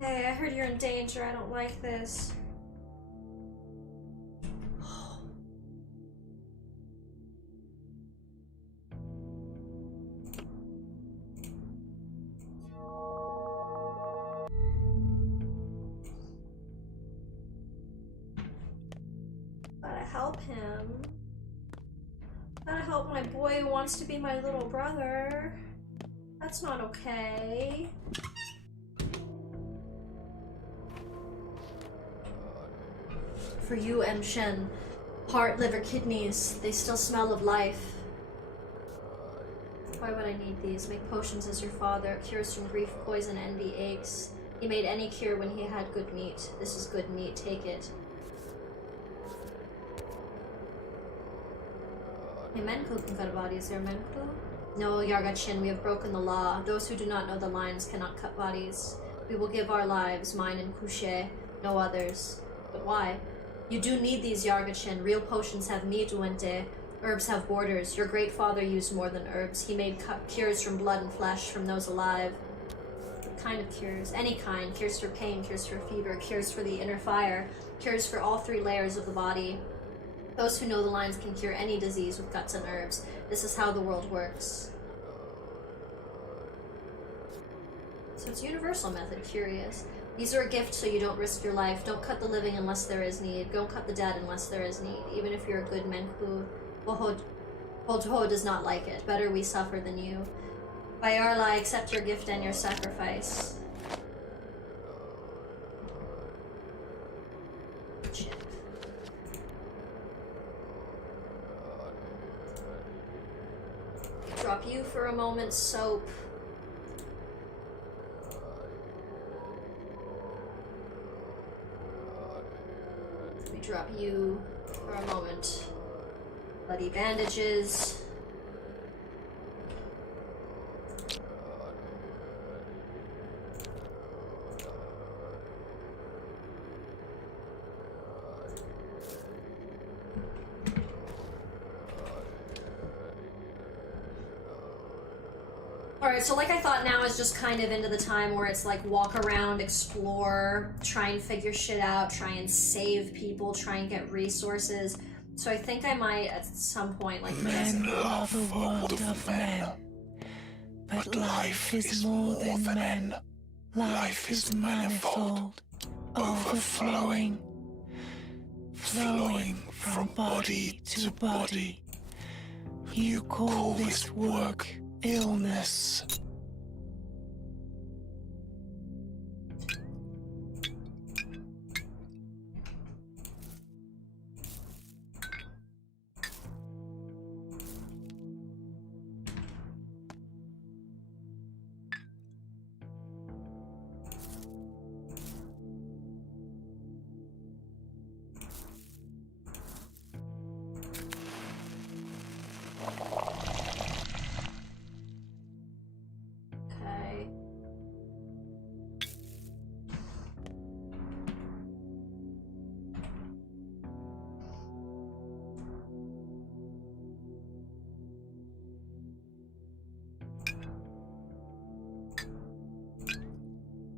Hey, I heard you're in danger. I don't like this. Gotta help him. Gotta help my boy who wants to be my little brother. That's not okay. For you, M. Shen. Heart, liver, kidneys, they still smell of life. Why would I need these? Make potions as your father. Cures from grief, poison, envy, aches. He made any cure when he had good meat. This is good meat, take it. Hey, Menku can cut a body. Is there a Menku? No, Yarga-chin, we have broken the law. Those who do not know the lines cannot cut bodies. We will give our lives, mine and Kushe, no others. But why? You do need these, Yarga-chin. Real potions have meat, Uente. Herbs have borders. Your great father used more than herbs. He made cures from blood and flesh, from those alive. What kind of cures? Any kind. Cures for pain, cures for fever, cures for the inner fire, cures for all 3 layers of the body. Those who know the lines can cure any disease with guts and herbs. This is how the world works. So it's universal method, curious. These are a gift so you don't risk your life. Don't cut the living unless there is need. Don't cut the dead unless there is need. Even if you're a good Menku, Hojo does not like it. Better we suffer than you. By Arla, accept your gift and your sacrifice. Shit. Drop you for a moment, soap. We drop you for a moment. Bloody bandages. Alright, so like I thought, now is just kind of into the time where it's like walk around, explore, try and figure shit out, try and save people, try and get resources. So I think I might at some point like Men love a world of men, but life is more than men. Life is manifold, overflowing, flowing from body to body. You call this work illness. okay.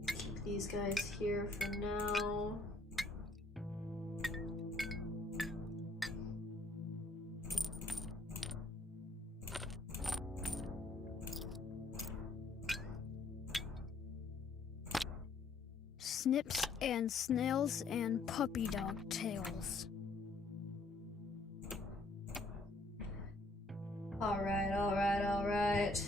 Keep these guys here for now. snips and snails and puppy dog tails. Alright, alright, alright.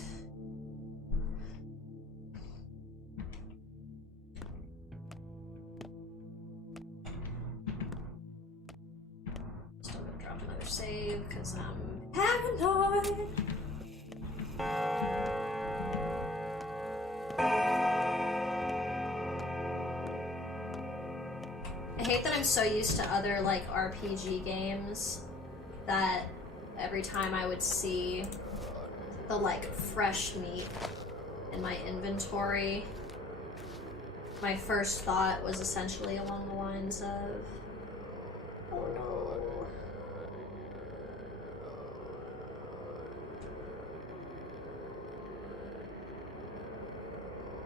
Still gonna drop another save because I'm paranoid. I hate that I'm so used to other like RPG games that every time I would see the like fresh meat in my inventory, my first thought was essentially along the lines of, oh no.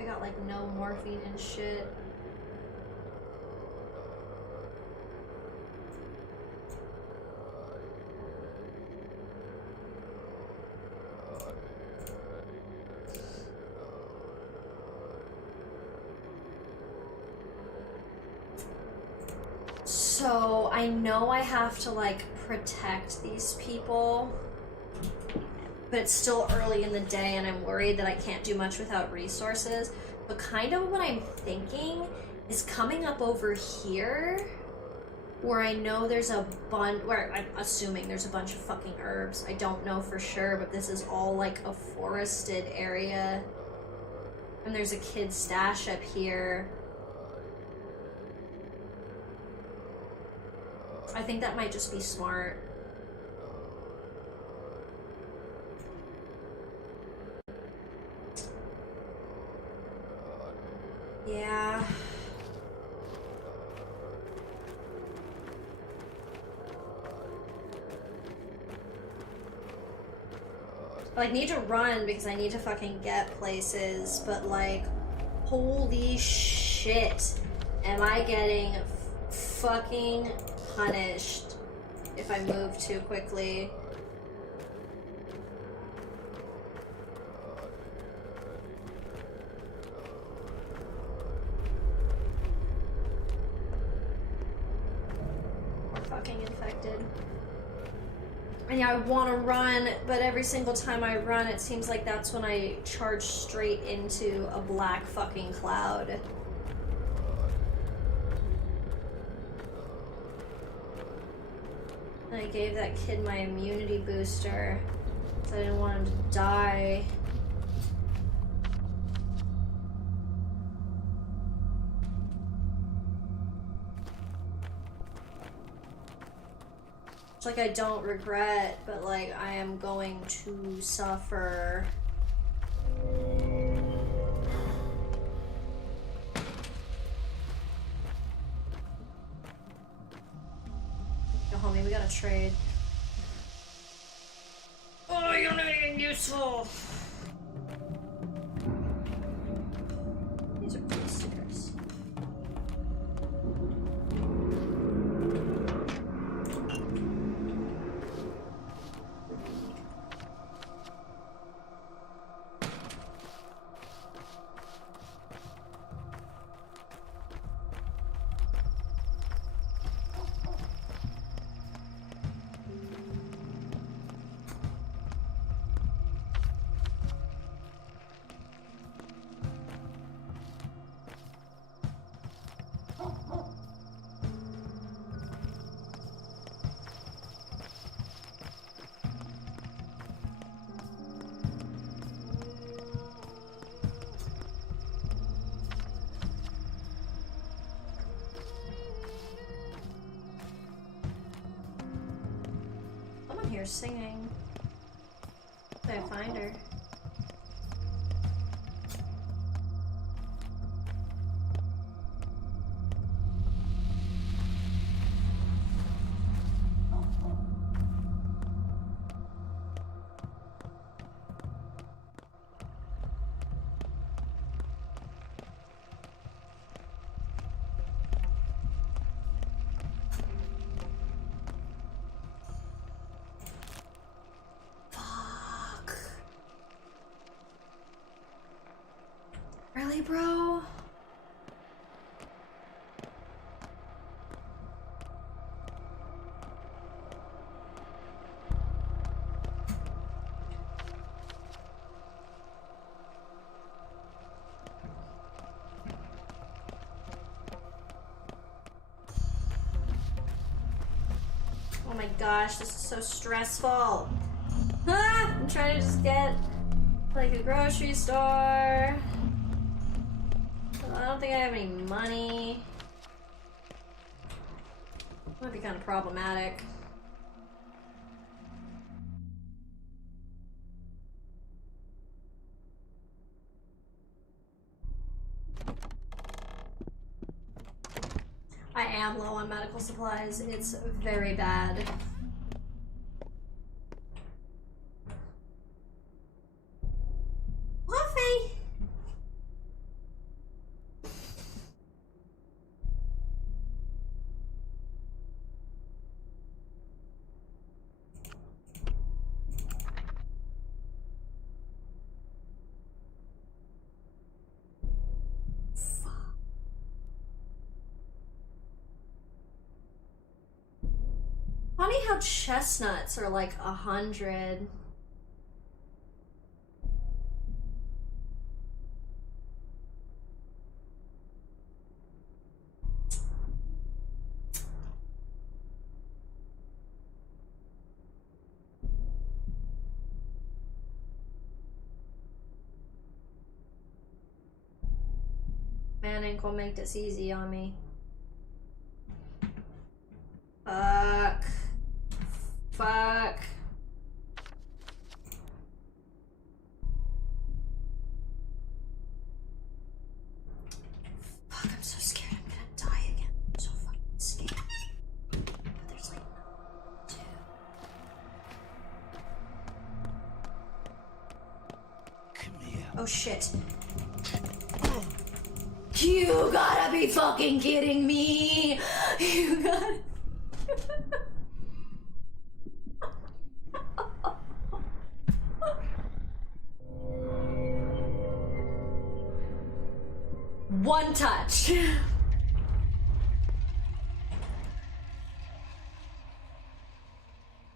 I got like no morphine and shit. So I know I have to like protect these people, but it's still early in the day and I'm worried that I can't do much without resources. But kind of what I'm thinking is coming up over here where I know there's a bunch, where I'm assuming there's a bunch of fucking herbs. I don't know for sure, but this is all like a forested area. And there's a kid's stash up here. I think that might just be smart. Yeah. I like need to run because I need to fucking get places, but like, holy shit, am I getting fucking punished if I move too quickly. We're fucking infected. And yeah, I want to run, but every single time I run, it seems like that's when I charge straight into a black fucking cloud. And I gave that kid my immunity booster, so I didn't want him to die. It's like I don't regret, but like I am going to suffer. Yo, homie, we gotta trade. Oh, you don't have anything useful. These are pretty stickers. Someone here singing. Did I find her? Really, bro? Oh my gosh, this is so stressful. Ah, I'm trying to just get like a grocery store. I don't think I have any money. Might be kind of problematic. I am low on medical supplies. It's very bad. Coffee! Funny how chestnuts are like 100. Man ain't gonna make this easy on me. Fuck. Fuck. Fuck, I'm so scared I'm gonna die again. I'm so fucking scared. But there's like two. Come here. Oh shit. You gotta be fucking kidding me! You gotta... One touch.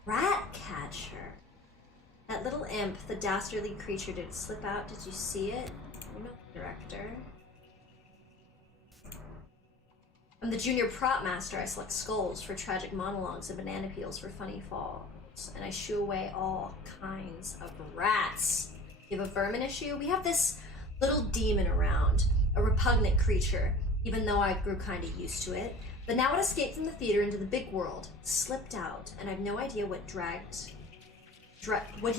Rat catcher. That little imp, the dastardly creature, did slip out. Did you see it? You're not the director. I'm the junior prop master. I select skulls for tragic monologues and banana peels for funny falls. And I shoo away all kinds of rats. You have a vermin issue? We have this little demon around. A repugnant creature, even though I grew kind of used to it. But now it escaped from the theater into the big world, slipped out, and I have no idea what he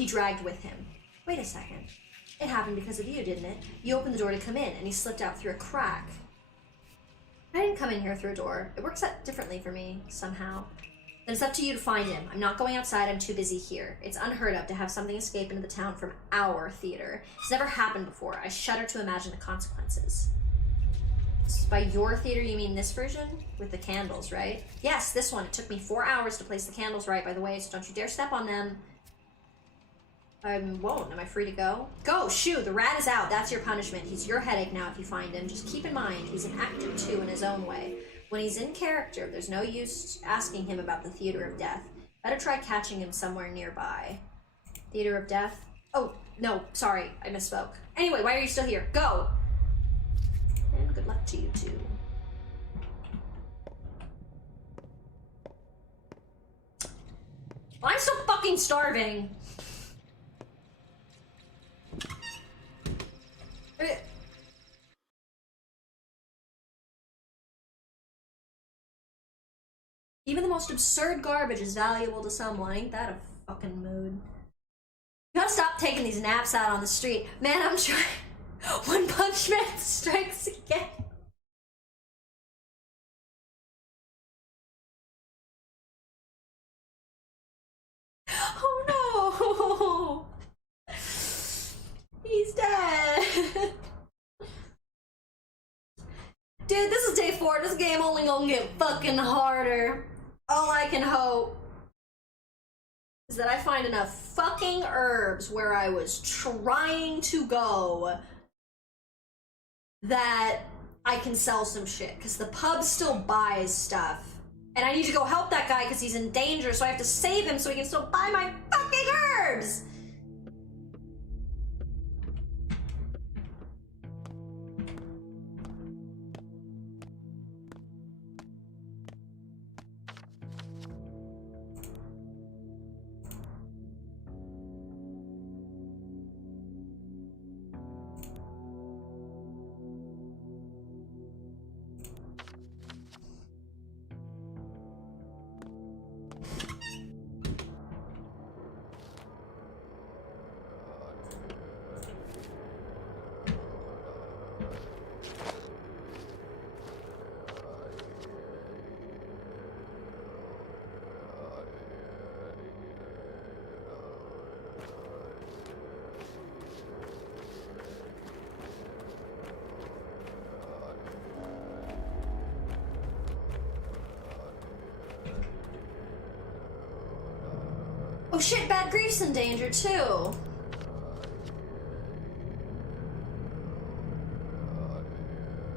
dragged with him. Wait a second. It happened because of you, didn't it? You opened the door to come in, and he slipped out through a crack. I didn't come in here through a door. It works out differently for me, somehow. Then it's up to you to find him. I'm not going outside, I'm too busy here. It's unheard of to have something escape into the town from our theater. It's never happened before. I shudder to imagine the consequences. By your theater, you mean this version? With the candles, right? Yes, this one. It took me 4 hours to place the candles right, by the way, so don't you dare step on them. I won't. Am I free to go? Go! Shoo! The rat is out. That's your punishment. He's your headache now if you find him. Just keep in mind, he's an actor too in his own way. When he's in character, there's no use asking him about the Theater of Death. Better try catching him somewhere nearby. Theater of Death? Oh, no, sorry, I misspoke. Anyway, why are you still here? Go! And good luck to you too. Well, I'm still fucking starving. Even the most absurd garbage is valuable to someone. Ain't that a fucking mood? You gotta stop taking these naps out on the street. Man, I'm trying. One Punch Man strikes again. Oh no! He's dead. Dude, this is day 4. This game only gonna get fucking harder. All I can hope is that I find enough fucking herbs where I was trying to go that I can sell some shit. Because the pub still buys stuff. And I need to go help that guy because he's in danger, so I have to save him so he can still buy my fucking herbs! Oh shit, Bad Grief's in danger too.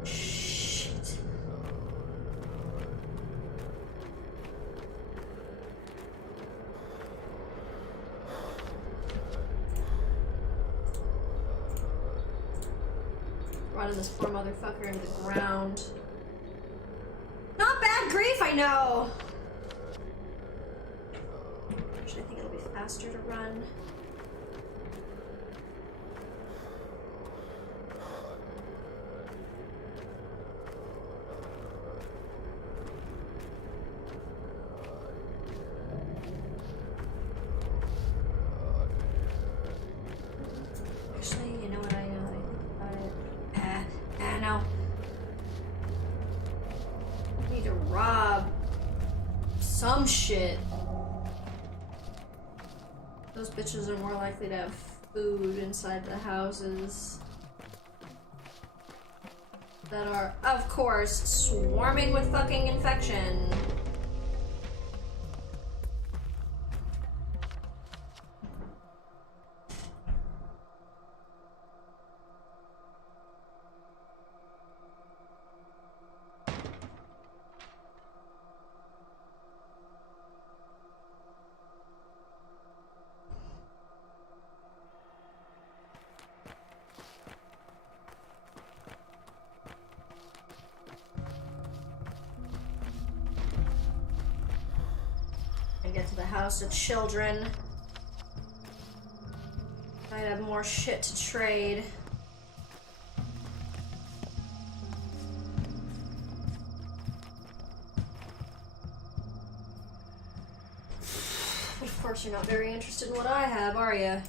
Shit. Running this poor motherfucker into the ground. Not Bad Grief, I know! Actually, I think it'll be faster to run. Actually, you know what I know? No. I need to rob some shit. Those bitches are more likely to have food inside the houses that are, of course, swarming with fucking infection. Get to the house of children. Might have more shit to trade. But of course you're not very interested in what I have, are you?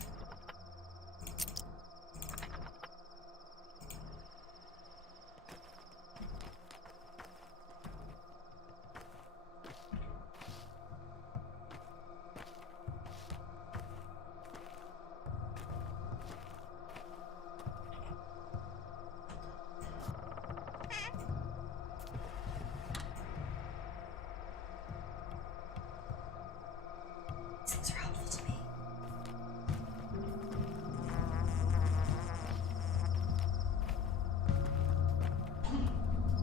Things are helpful to me.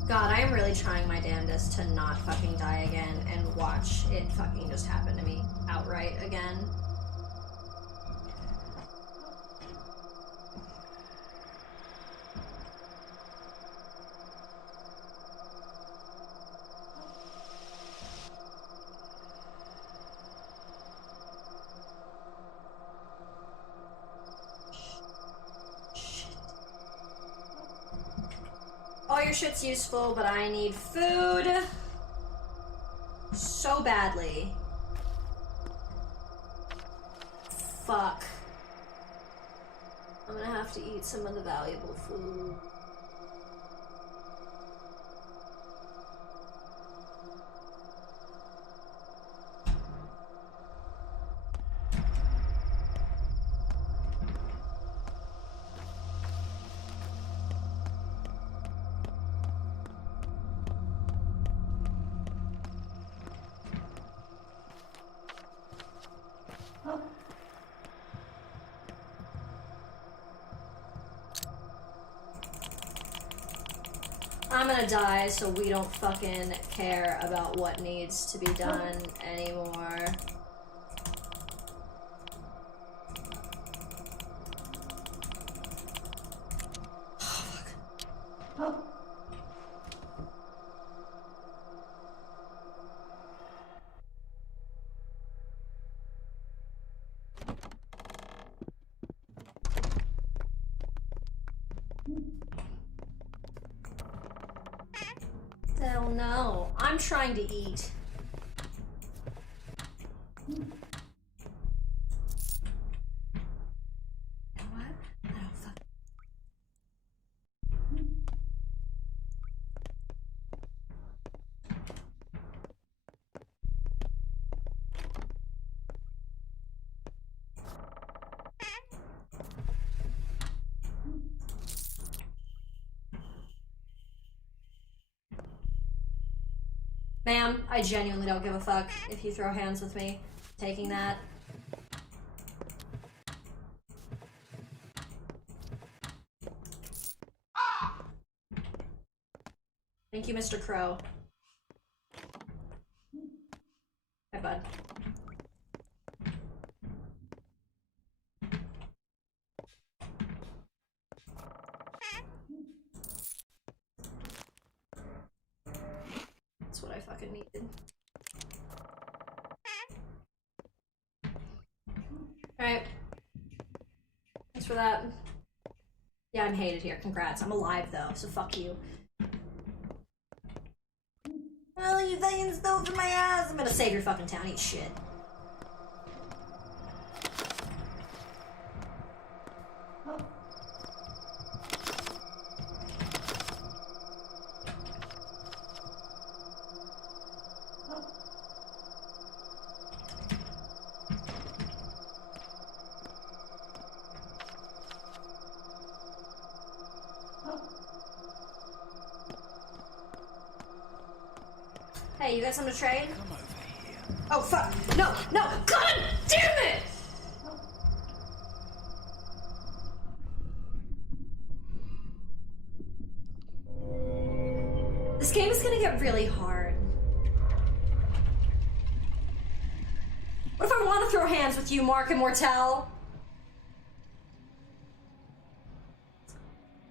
God, I am really trying my damnedest to not fucking die again and watch it fucking just happen to me outright again. All your shit's useful, but I need food so badly. Fuck. I'm gonna have to eat some of the valuable food. I'm gonna die so we don't fucking care about what needs to be done anymore. Hell no. I'm trying to eat. What? Oh, fuck. Ma'am, I genuinely don't give a fuck if you throw hands with me. Taking that. Thank you, Mr. Crow. Hi, bud. That's what I fucking needed. Alright. Thanks for that. Yeah, I'm hated here. Congrats. I'm alive, though, so fuck you. Well, you fucking stole from my ass! I'm gonna save your fucking town. Eat shit. Hey, you got something to trade? Come over here. Oh, fuck! No! No! God damn it! This game is gonna get really hard. What if I want to throw hands with you, Mark Immortel?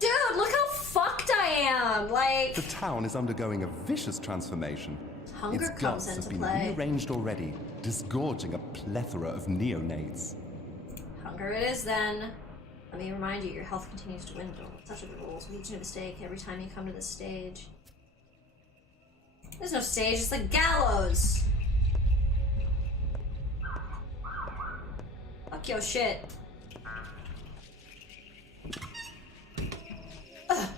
Dude, look how fucked I am! Like... The town is undergoing a vicious transformation. Hunger Its comes guts have into been play. rearranged already, disgorging a plethora of neonates. Hunger it is, then. Let me remind you, your health continues to dwindle. Such are the rules. Each new mistake every time you come to this stage. There's no stage, it's the gallows! Fuck your shit. Ugh.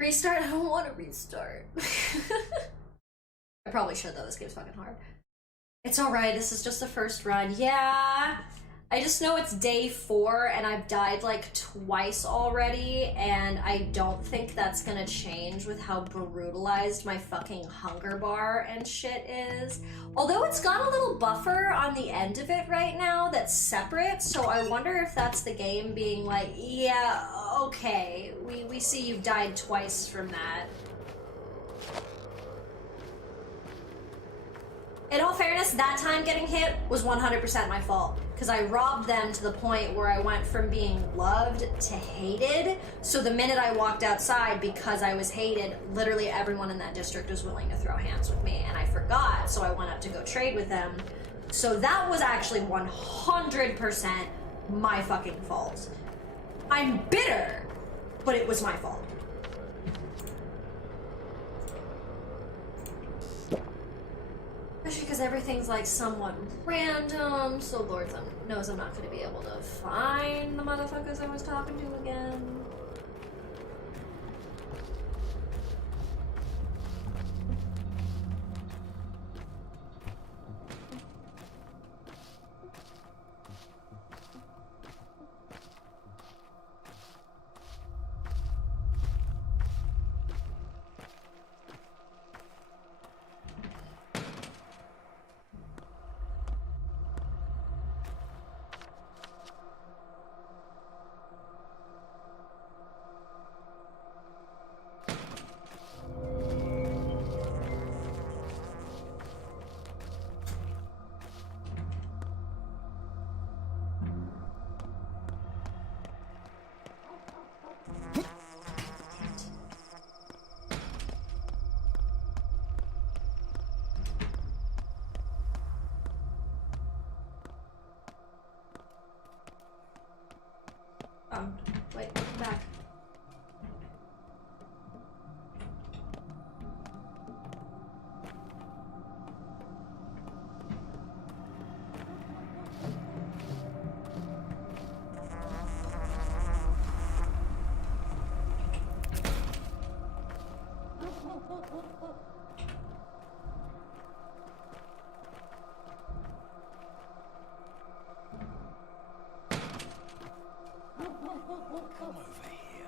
Restart? I don't want to restart. I probably should though, this game's fucking hard. It's alright, this is just the first run. Yeah, I just know it's day 4 and I've died like twice already, and I don't think that's gonna change with how brutalized my fucking hunger bar and shit is. Although it's got a little buffer on the end of it right now that's separate, so I wonder if that's the game being like, yeah, okay, we see you've died twice from that. In all fairness, that time getting hit was 100% my fault, because I robbed them to the point where I went from being loved to hated. So the minute I walked outside, because I was hated, literally everyone in that district was willing to throw hands with me, and I forgot, so I went up to go trade with them. So that was actually 100% my fucking fault. I'm bitter, but it was my fault. Especially because everything's like somewhat random, so Lord knows I'm not going to be able to find the motherfuckers I was talking to again. Wait, come back. Come over here.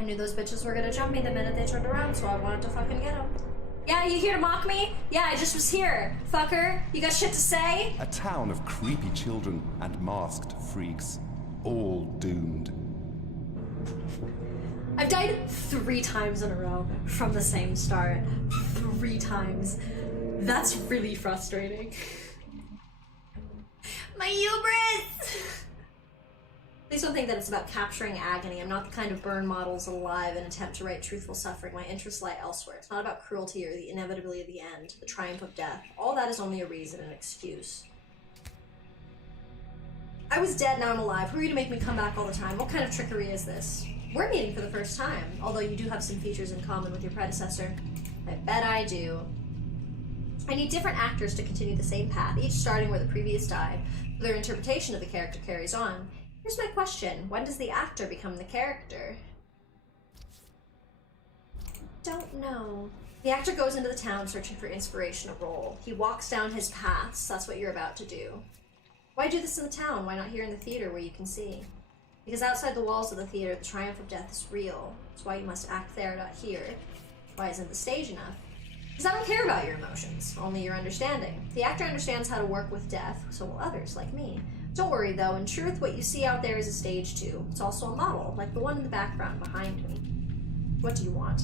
I knew those bitches were gonna jump me the minute they turned around, so I wanted to fucking get them. Yeah, you here to mock me? Yeah, I just was here. Fucker, you got shit to say? A town of creepy children and masked freaks, all doomed. I've died 3 times in a row from the same start. 3 times. That's really frustrating. My hubris! Please don't think that it's about capturing agony. I'm not the kind of burn models alive and attempt to write truthful suffering. My interests lie elsewhere. It's not about cruelty or the inevitability of the end, the triumph of death. All that is only a reason, an excuse. I was dead, now I'm alive. Who are you to make me come back all the time? What kind of trickery is this? We're meeting for the first time, although you do have some features in common with your predecessor. I bet I do. I need different actors to continue the same path, each starting where the previous died. Their interpretation of the character carries on. Here's my question. When does the actor become the character? Don't know. The actor goes into the town searching for inspiration to role. He walks down his paths. That's what you're about to do. Why do this in the town? Why not here in the theater where you can see? Because outside the walls of the theater, the triumph of death is real. That's why you must act there, not here. Why isn't the stage enough? Because I don't care about your emotions, only your understanding. The actor understands how to work with death, so will others, like me. Don't worry, though. In truth, what you see out there is a stage, too. It's also a model, like the one in the background behind me. What do you want?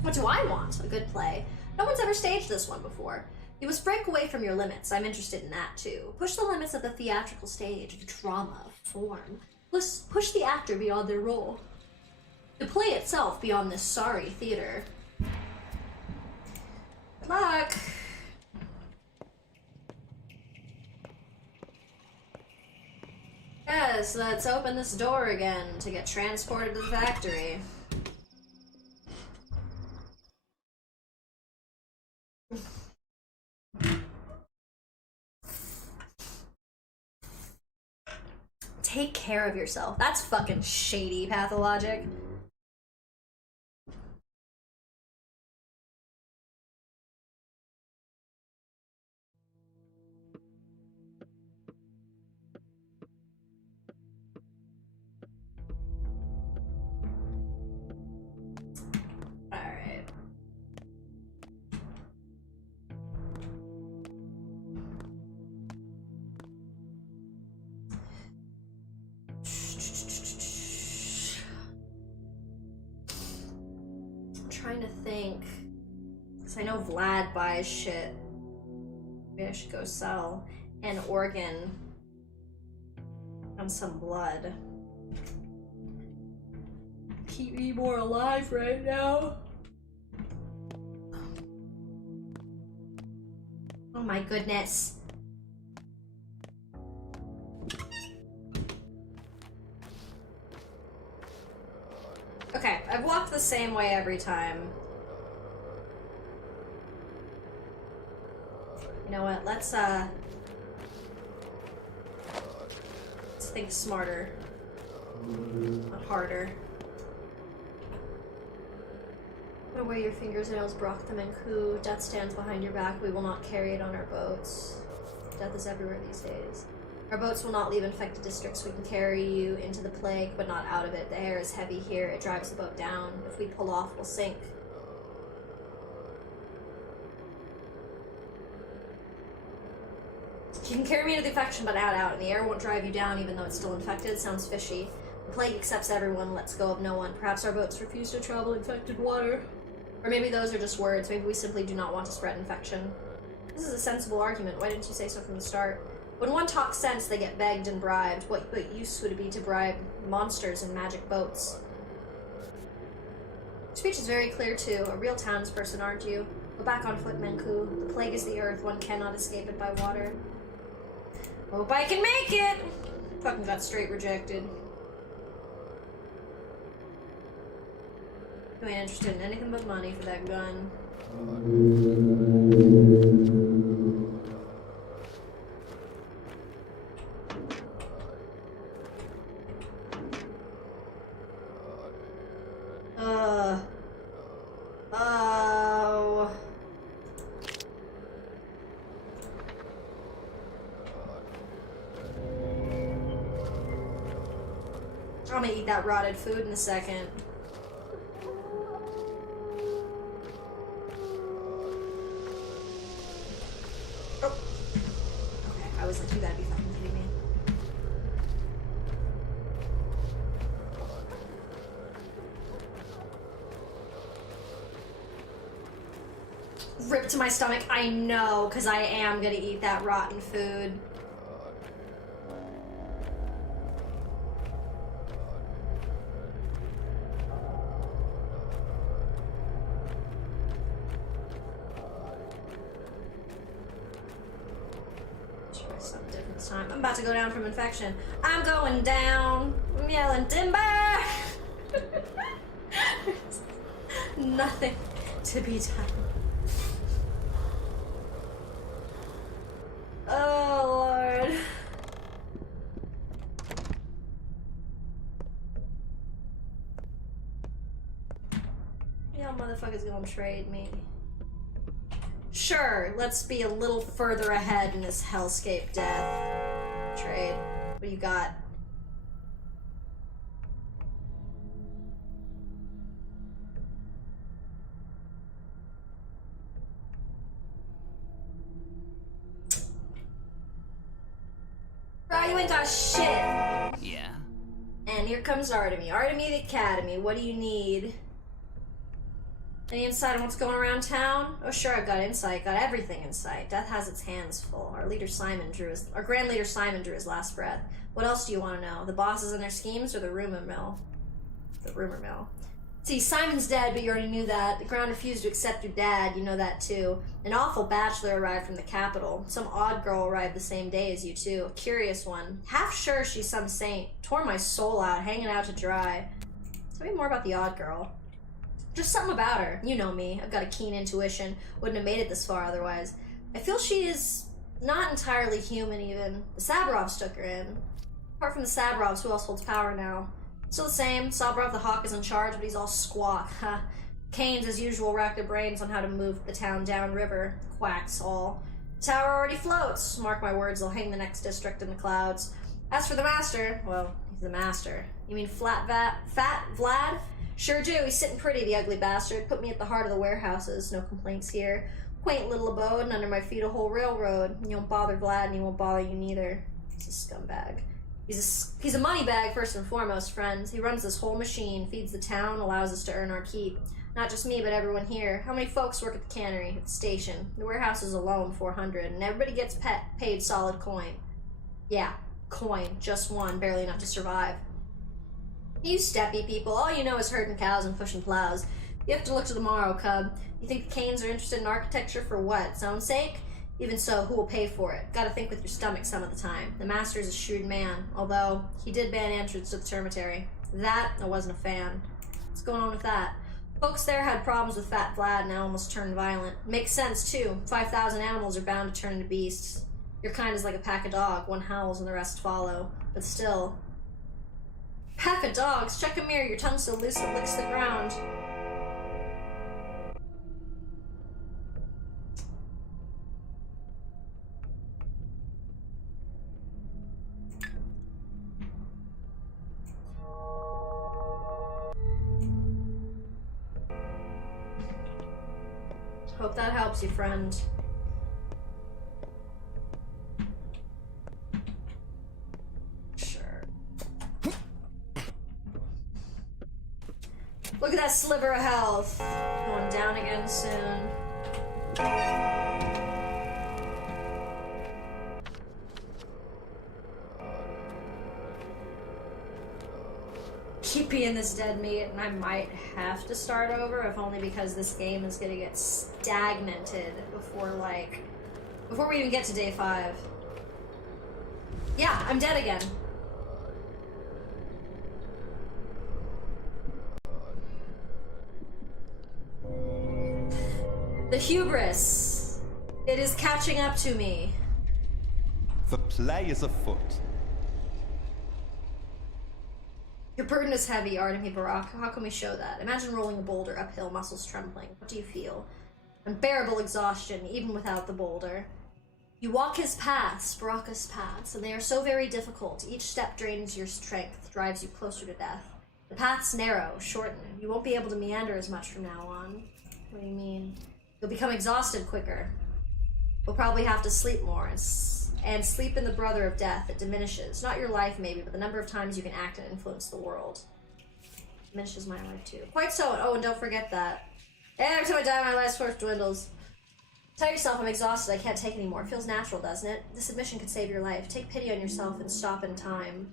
What do I want? A good play. No one's ever staged this one before. You must break away from your limits. I'm interested in that, too. Push the limits of the theatrical stage, of drama, of form. Push the actor beyond their role. The play itself beyond this sorry theater. Good luck! Yes, let's open this door again to get transported to the factory. Take care of yourself. That's fucking shady, Pathologic. Alright. I'm trying to think. Because I know Vlad buys shit. Maybe I should go sell an organ and some blood. Keep me more alive right now. Oh my goodness. Okay, I've walked the same way every time. You know what, let's think smarter. Not harder. Put away your fingernails, Brock them and Ku. Death stands behind your back. We will not carry it on our boats. Death is everywhere these days. Our boats will not leave infected districts. We can carry you into the plague, but not out of it. The air is heavy here. It drives the boat down. If we pull off, we'll sink. You can carry me into the infection, but out, and the air won't drive you down even though it's still infected. Sounds fishy. The plague accepts everyone, lets go of no one. Perhaps our boats refuse to travel infected water. Or maybe those are just words. Maybe we simply do not want to spread infection. This is a sensible argument. Why didn't you say so from the start? When one talks sense, they get begged and bribed. What use would it be to bribe monsters in magic boats? Your speech is very clear, too. A real townsperson, aren't you? Go back on foot, Menku. The plague is the earth. One cannot escape it by water. Hope I can make it! Fucking got straight rejected. You ain't interested in anything but money for that gun. Oh. I'm gonna eat that rotted food in a second. Rip to my stomach. I know, because I am gonna eat that rotten food. Try something different this time. I'm about to go down from infection. I'm going down. I'm yelling timber. Nothing to be done. Oh, Lord. Y'all motherfuckers gonna trade me. Sure, let's be a little further ahead in this hellscape death. Trade. What do you got? Bro, you ain't got shit. Yeah. And here comes Artemy. Artemy the Academy. What do you need? Any insight on what's going around town? Oh sure, I've got insight. Got everything in sight. Death has its hands full. Our grand leader Simon drew his last breath. What else do you want to know? The bosses and their schemes, or the rumor mill? The rumor mill. See, Simon's dead, but you already knew that. The ground refused to accept your dad, you know that too. An awful bachelor arrived from the capital. Some odd girl arrived the same day as you two. A curious one. Half sure she's some saint. Tore my soul out, hanging out to dry. Tell me more about the odd girl. Just something about her. You know me. I've got a keen intuition. Wouldn't have made it this far otherwise. I feel she is not entirely human even. The Sabrovs took her in. Apart from the Sabrovs, who else holds power now? Still the same. Sabrov the Hawk is in charge, but he's all squawk. Huh. Canes, as usual, rack their brains on how to move the town downriver. Quacks all. The tower already floats. Mark my words, they'll hang the next district in the clouds. As for the master, well, he's the master. You mean Fat Vlad? Sure do. He's sitting pretty, the ugly bastard. Put me at the heart of the warehouses. No complaints here. Quaint little abode, and under my feet a whole railroad. You won't bother Vlad, and he won't bother you neither. He's a scumbag. He's a money bag, first and foremost, friends. He runs this whole machine, feeds the town, allows us to earn our keep. Not just me, but everyone here. How many folks work at the cannery, at the station? The warehouse is alone, 400, and everybody gets paid solid coin. Yeah, coin. Just one, barely enough to survive. You steppy people, all you know is herding cows and pushing plows. You have to look to the morrow, cub. You think the Canes are interested in architecture for what? Its own sake? Even so, who will pay for it? Gotta think with your stomach some of the time. The master is a shrewd man, although he did ban entrance to the termitary. That, I wasn't a fan. What's going on with that? Folks there had problems with Fat Vlad and almost turned violent. Makes sense, too. 5,000 animals are bound to turn into beasts. Your kind is like a pack of dogs. One howls and the rest follow. But still... Pack of dogs? Check a mirror. Your tongue's so loose it licks the ground. Hope that helps you, friend. Sure. Look at that sliver of health. Going down again soon. Keep being this dead meat, and I might have to start over, if only because this game is gonna get stagnated before we even get to day 5. Yeah, I'm dead again. The hubris. It is catching up to me. The play is afoot. Your burden is heavy, Artemy Barak. How can we show that? Imagine rolling a boulder uphill, muscles trembling. What do you feel? Unbearable exhaustion, even without the boulder. You walk his paths, Baraka's paths, and they are so very difficult. Each step drains your strength, drives you closer to death. The paths narrow, shorten. You won't be able to meander as much from now on. What do you mean? You'll become exhausted quicker. We'll probably have to sleep more, and sleep in the brother of death. It diminishes. Not your life, maybe, but the number of times you can act and influence the world. Diminishes my life, too. Quite so. Oh, and don't forget that. Every time I die, my life source dwindles. Tell yourself I'm exhausted, I can't take anymore. It feels natural, doesn't it? This admission could save your life. Take pity on yourself and stop in time.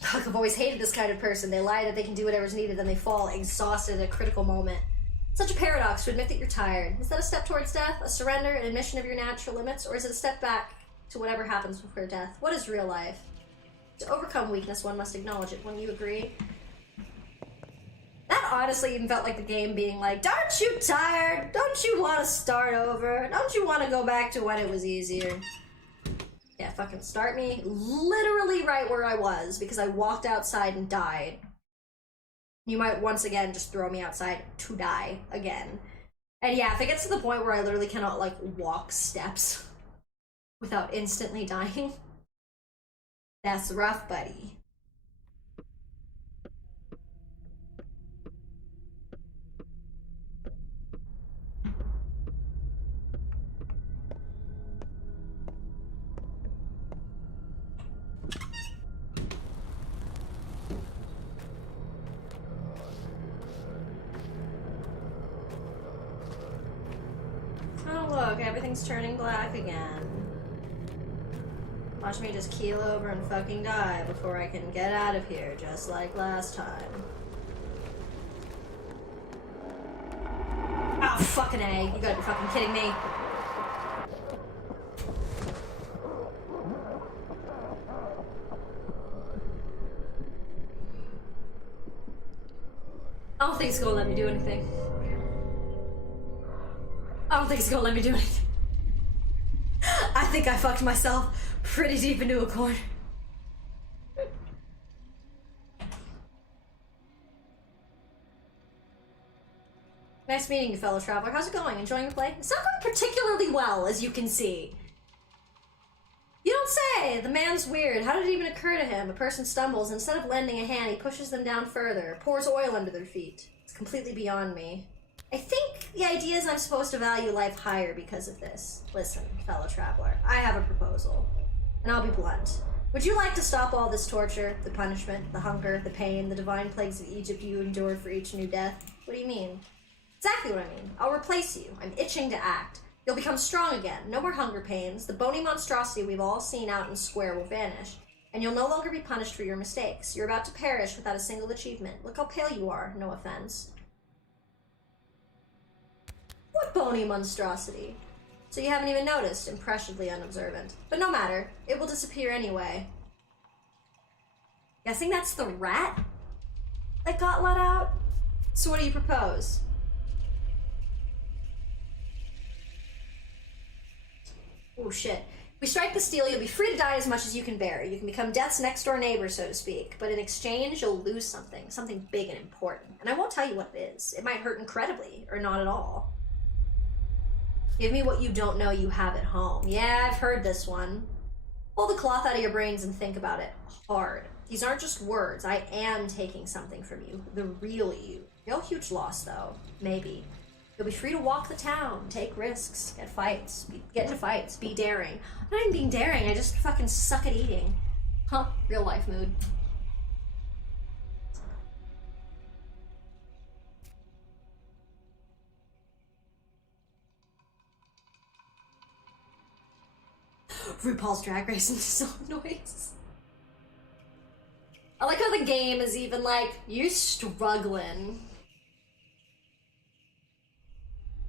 Fuck, I've always hated this kind of person. They lie that they can do whatever's needed, then they fall exhausted at a critical moment. Such a paradox to admit that you're tired. Is that a step towards death? A surrender? An admission of your natural limits? Or is it a step back to whatever happens before death? What is real life? To overcome weakness, one must acknowledge it. Wouldn't you agree? That honestly even felt like the game being like, aren't you tired? Don't you want to start over? Don't you want to go back to when it was easier? Yeah, fucking start me literally right where I was because I walked outside and died. You might once again just throw me outside to die again. And yeah, if it gets to the point where I literally cannot, like, walk steps without instantly dying, that's rough, buddy. Oh look, everything's turning black again. Watch me just keel over and fucking die before I can get out of here, just like last time. Oh, fucking A. You gotta be fucking kidding me. I don't think it's gonna let me do anything. I don't think it's gonna let me do anything. I think I fucked myself pretty deep into a corner. Nice meeting you, fellow traveler. How's it going? Enjoying your play? It's not going particularly well, as you can see. You don't say! The man's weird. How did it even occur to him? A person stumbles, and instead of lending a hand, he pushes them down further, pours oil under their feet. It's completely beyond me. I think the idea is I'm supposed to value life higher because of this. Listen, fellow traveler, I have a proposal. And I'll be blunt. Would you like to stop all this torture, the punishment, the hunger, the pain, the divine plagues of Egypt you endured for each new death? What do you mean? Exactly what I mean. I'll replace you. I'm itching to act. You'll become strong again. No more hunger pains. The bony monstrosity we've all seen out in the square will vanish. And you'll no longer be punished for your mistakes. You're about to perish without a single achievement. Look how pale you are. No offense. What bony monstrosity? So you haven't even noticed, impressively unobservant. But no matter, it will disappear anyway. Guessing that's the rat that got let out? So what do you propose? Oh shit. If we strike the steel, you'll be free to die as much as you can bear. You can become death's next door neighbor, so to speak. But in exchange, you'll lose something big and important. And I won't tell you what it is. It might hurt incredibly, or not at all. Give me what you don't know you have at home. Yeah, I've heard this one. Pull the cloth out of your brains and think about it hard. These aren't just words. I am taking something from you. The real you. No huge loss, though. Maybe. You'll be free to walk the town, take risks, get into fights, be daring. I'm not even being daring, I just fucking suck at eating. Huh, real life mood. RuPaul's Drag Race into some noise. I like how the game is even like, you struggling.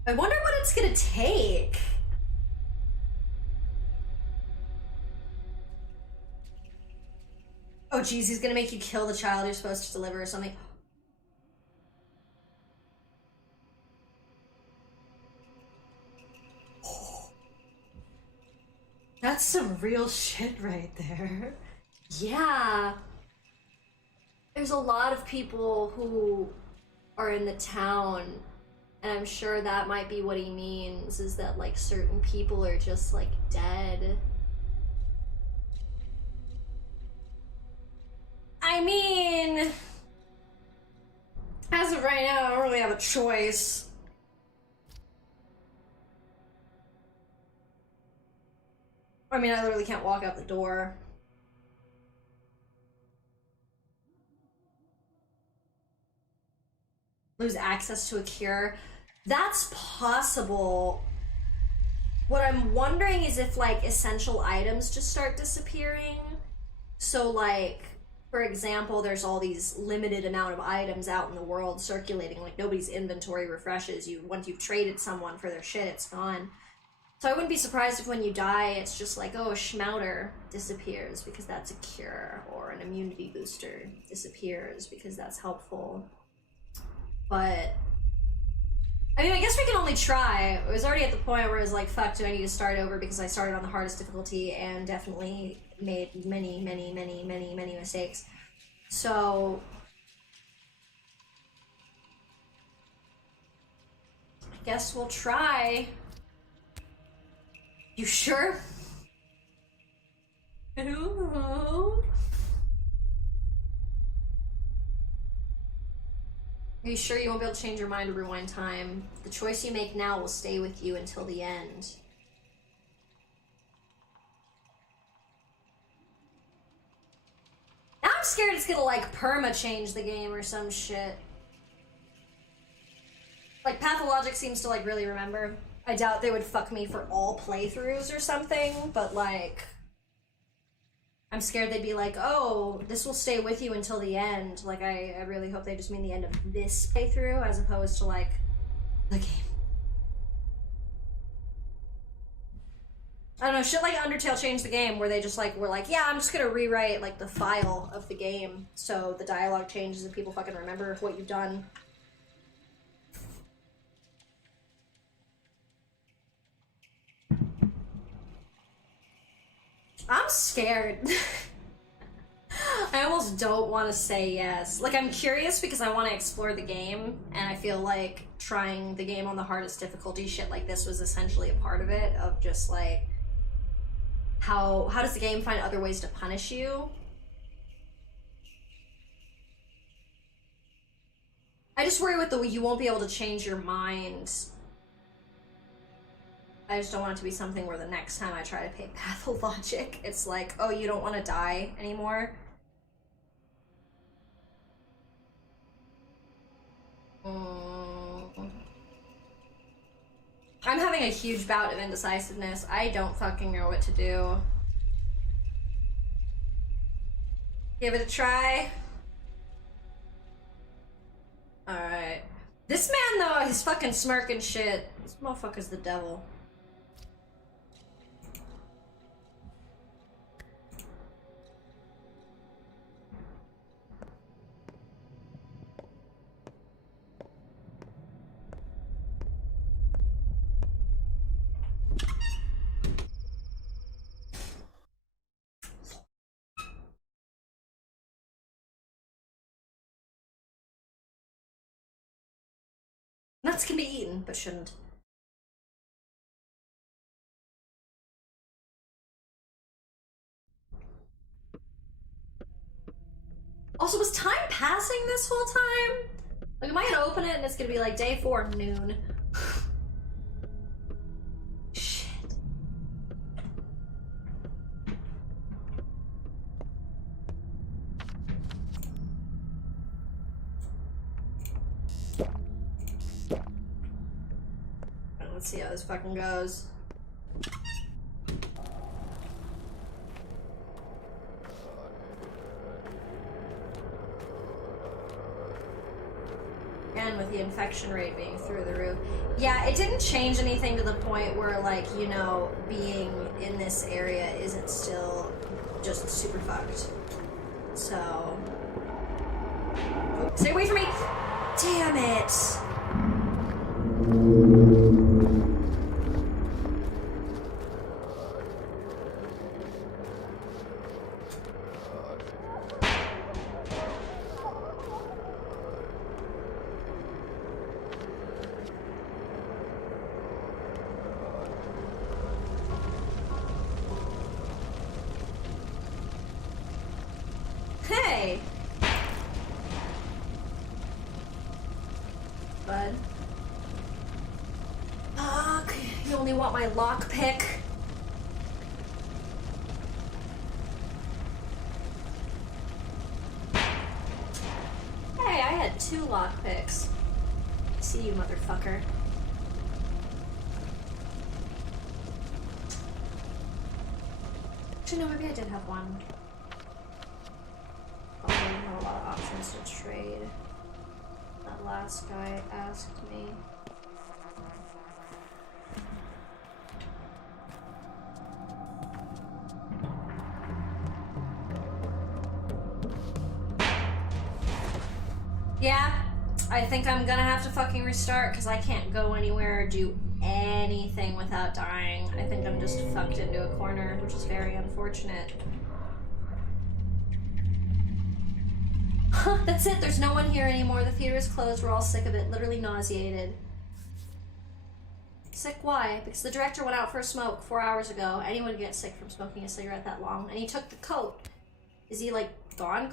I wonder what it's gonna take. Oh geez, he's gonna make you kill the child you're supposed to deliver or something. That's some real shit right there. Yeah. There's a lot of people who are in the town, and I'm sure that might be what he means, is that like certain people are just like dead. I mean, as of right now, I don't really have a choice. I mean, I literally can't walk out the door. lose access to a cure. That's possible. What I'm wondering is if, like, essential items just start disappearing. So, like, for example, there's all these limited amount of items out in the world circulating. Like, nobody's inventory refreshes. Once you've traded someone for their shit, it's gone. So I wouldn't be surprised if when you die, it's just like, oh, a schmouter disappears because that's a cure, or an immunity booster disappears because that's helpful. But, I mean, I guess we can only try. I was already at the point where I was like, fuck, do I need to start over because I started on the hardest difficulty and definitely made many mistakes. So, I guess we'll try. You sure? Ooh. Are you sure you won't be able to change your mind or rewind time? The choice you make now will stay with you until the end. Now I'm scared it's gonna, like, perma-change the game or some shit. Like, Pathologic seems to, like, really remember. I doubt they would fuck me for all playthroughs or something, but, like, I'm scared they'd be like, oh, this will stay with you until the end. Like, I really hope they just mean the end of this playthrough as opposed to, like, the game. I don't know, shit like Undertale changed the game where they just, like, were like, yeah, I'm just gonna rewrite, like, the file of the game so the dialogue changes and people fucking remember what you've done. I'm scared. I almost don't want to say yes. Like, I'm curious because I want to explore the game, and I feel like trying the game on the hardest difficulty, shit like this was essentially a part of it, of just, like, how does the game find other ways to punish you? I just worry with the you won't be able to change your mind. I just don't want it to be something where the next time I try to pay Pathologic, it's like, oh, you don't want to die anymore? I'm having a huge bout of indecisiveness. I don't fucking know what to do. Give it a try. Alright. This man, though, he's fucking smirking shit. This motherfucker's the devil. Nuts can be eaten, but shouldn't. Also, was time passing this whole time? Like, am I gonna open it and it's gonna be like day 4, noon? Shit. Let's see how this fucking goes. Again, with the infection rate being through the roof. Yeah, it didn't change anything to the point where, like, you know, being in this area isn't still just super fucked. So... Stay away from me! Damn it! Hey! Bud. Fuck, you only want my lockpick. Hey, I had 2 lockpicks. see you, motherfucker. Actually, no, maybe I did have one. Oh, I didn't have a lot of options to trade. That last guy asked me. Yeah, I think I'm gonna have to fucking restart because I can't go anywhere or do anything without dying. I think I'm just fucked into a corner, which is very unfortunate. Huh, that's it. There's no one here anymore. The theater is closed. We're all sick of it. Literally nauseated. Sick? Why? Because the director went out for a smoke 4 hours ago. Anyone gets sick from smoking a cigarette that long. And he took the coat. Is he, like, gone?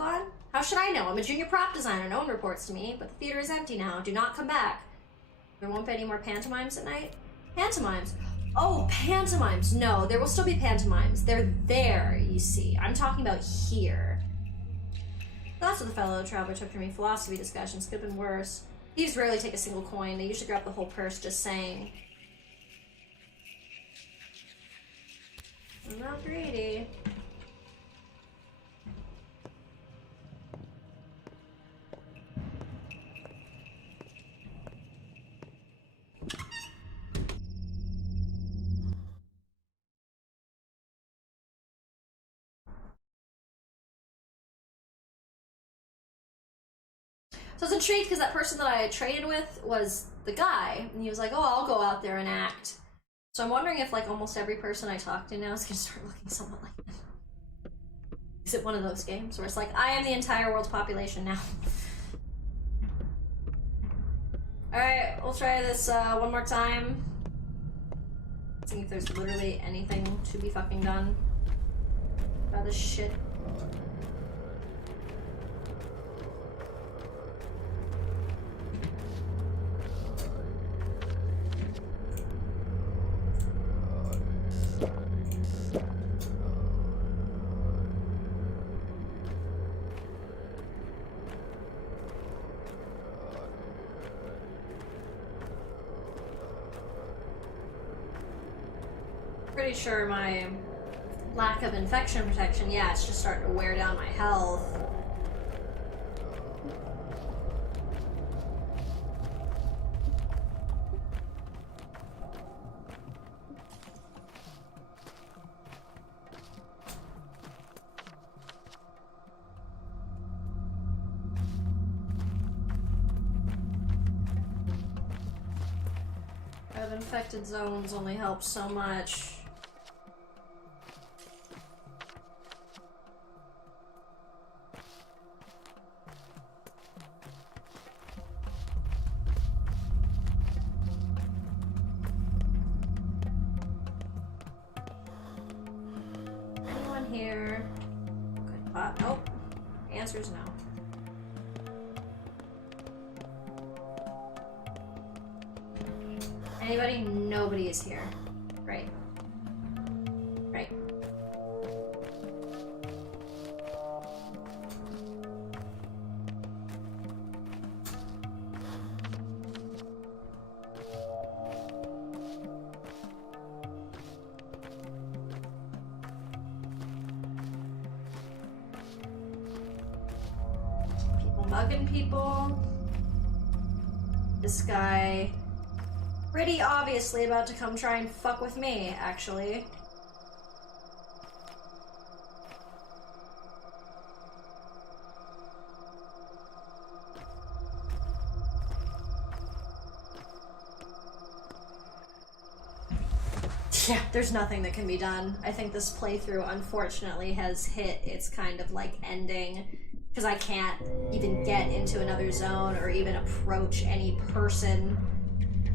How should I know? I'm a junior prop designer. No one reports to me. But the theater is empty now. Do not come back. There won't be any more pantomimes at night? Pantomimes? Oh, pantomimes. No, there will still be pantomimes. They're there, you see. I'm talking about here. That's what the fellow traveler took from me. Philosophy discussions could have been worse. Thieves rarely take a single coin. They usually grab the whole purse, just saying. I'm not greedy. So I was intrigued because that person that I traded with was the guy, and he was like, oh, I'll go out there and act. So I'm wondering if, like, almost every person I talk to now is gonna start looking somewhat like him. Is it one of those games where it's like, I am the entire world's population now? Alright, we'll try this one more time. See if there's literally anything to be fucking done about this shit. Pretty sure my lack of infection protection, yeah, it's just starting to wear down my health. Infected zones only help so much. Anyone here? Okay. Nope. The answer is no. Anybody? Nobody is here. Right. Right. People mugging people. This guy pretty obviously about to come try and fuck with me, actually. Yeah, there's nothing that can be done. I think this playthrough, unfortunately, has hit its kind of, like, ending. Because I can't even get into another zone or even approach any person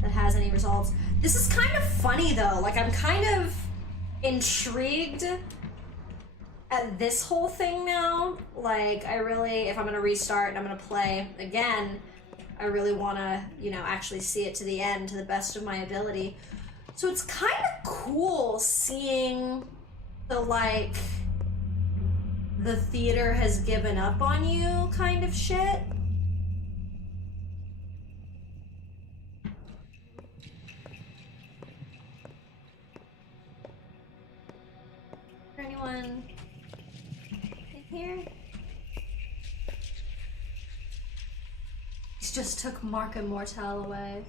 that has any results. This is kind of funny though, like I'm kind of intrigued at this whole thing now. Like I really, if I'm gonna restart and I'm gonna play again, I really wanna, you know, actually see it to the end to the best of my ability. So it's kind of cool seeing the like, the theater has given up on you kind of shit. there anyone in here? He just took Mark and Mortel away.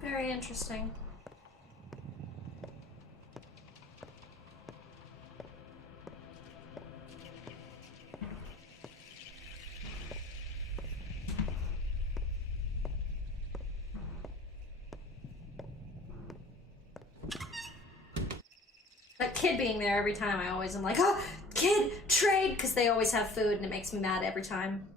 Very interesting. That kid being there every time, I always am like, oh, kid, trade! Because they always have food and it makes me mad every time.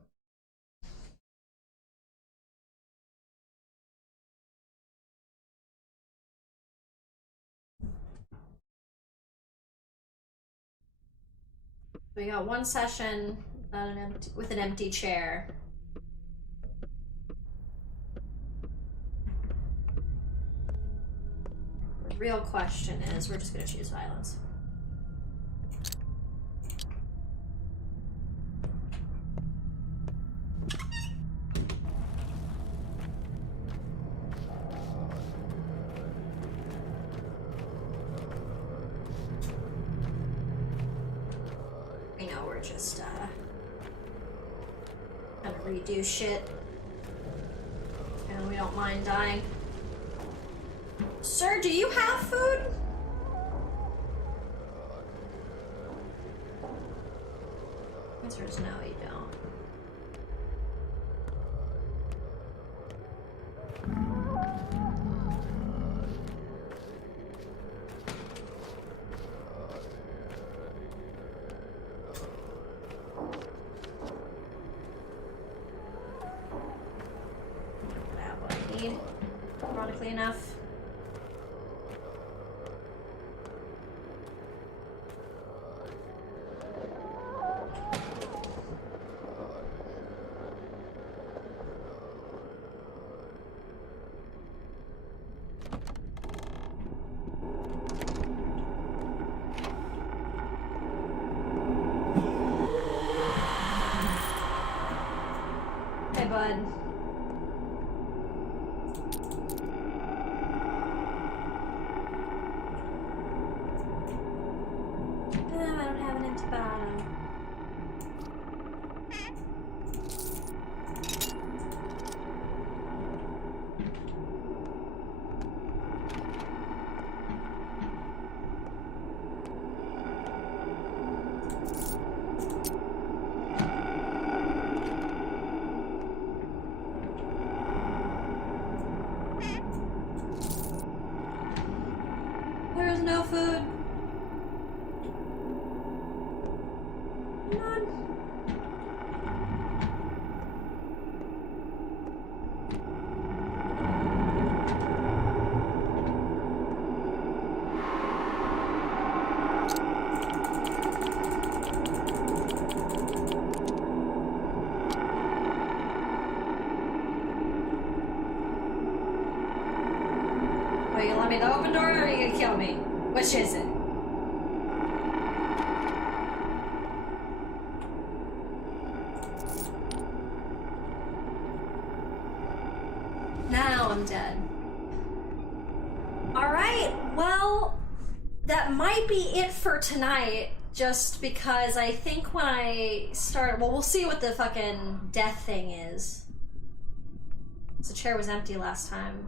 We got one session with an empty chair. The real question is, we're just gonna choose violence. Just gonna redo shit, and we don't mind dying. Sir, do you have food? Answer is no, you don't. Ironically enough. Hey, bud. There's no food. None. Are you gonna let me the open door, or are you gonna kill me? Which is it? Now I'm dead. Alright, well, that might be it for tonight, just because I think when I start, well, we'll see what the fucking death thing is. The chair was empty last time.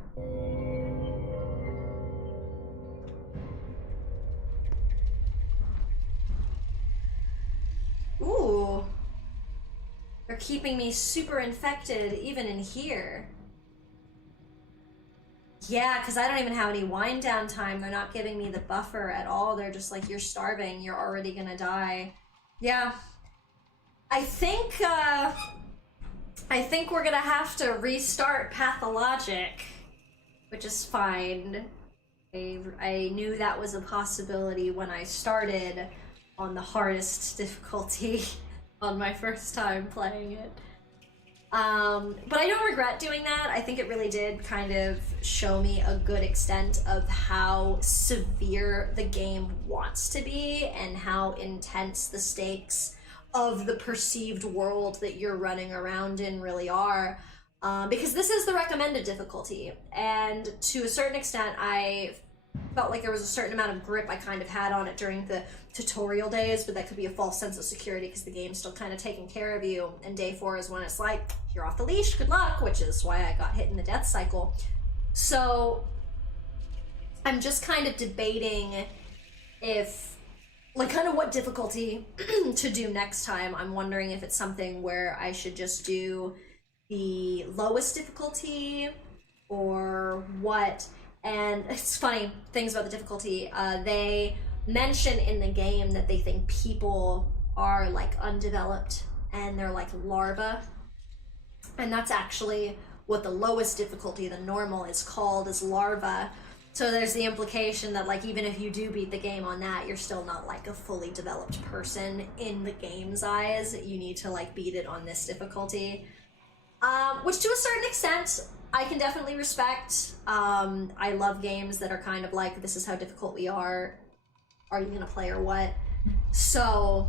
Ooh. They're keeping me super infected even in here. Yeah, because I don't even have any wind down time. They're not giving me the buffer at all. They're just like, you're starving. You're already gonna die. Yeah. I think we're gonna have to restart Pathologic, which is fine. I knew that was a possibility when I started on the hardest difficulty on my first time playing it. But I don't regret doing that. I think it really did kind of show me a good extent of how severe the game wants to be and how intense the stakes of the perceived world that you're running around in really are. Because this is the recommended difficulty, and to a certain extent I felt like there was a certain amount of grip I kind of had on it during the tutorial days, but that could be a false sense of security because the game's still kind of taking care of you, and day 4 is when it's like, you're off the leash, good luck, which is why I got hit in the death cycle. So I'm just kind of debating if, like, kind of what difficulty to do next time. I'm wondering if it's something where I should just do the lowest difficulty or what. And it's funny, things about the difficulty, they mention in the game that they think people are like undeveloped and they're like larvae, and that's actually what the lowest difficulty, the normal, is called, is larva. So there's the implication that, like, even if you do beat the game on that, you're still not like a fully developed person in the game's eyes. You need to like beat it on this difficulty, which to a certain extent I can definitely respect. I love games that are kind of like, this is how difficult we are you gonna play or what? So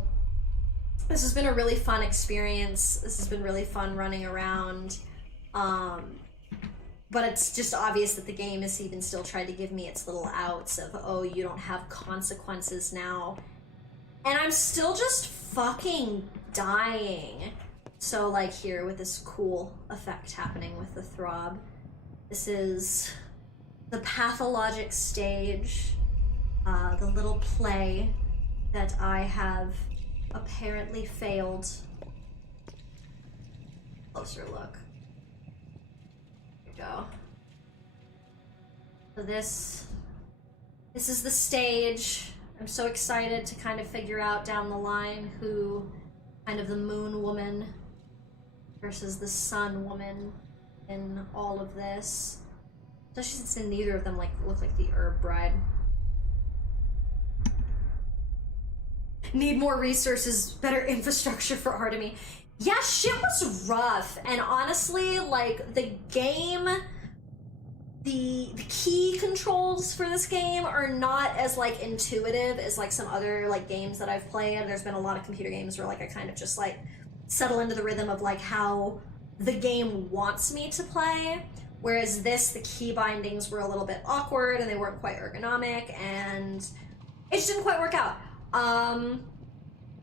this has been a really fun experience. This has been really fun running around. But it's just obvious that the game has even still tried to give me its little outs of, oh, you don't have consequences now. And I'm still just fucking dying. So, like, here with this cool effect happening with the throb. This is the Pathologic stage, the little play that I have apparently failed. Closer look. Here we go. So this is the stage. I'm so excited to kind of figure out down the line who kind of the moon woman versus the sun woman in all of this. Especially since neither of them like look like the herb bride. Need more resources, better infrastructure for Artemy. Yeah, shit was rough, and honestly, like, the game, the key controls for this game are not as, like, intuitive as, like, some other, like, games that I've played. There's been a lot of computer games where, like, I kind of just, like, settle into the rhythm of, like, how the game wants me to play, whereas this, the key bindings were a little bit awkward, and they weren't quite ergonomic, and it just didn't quite work out.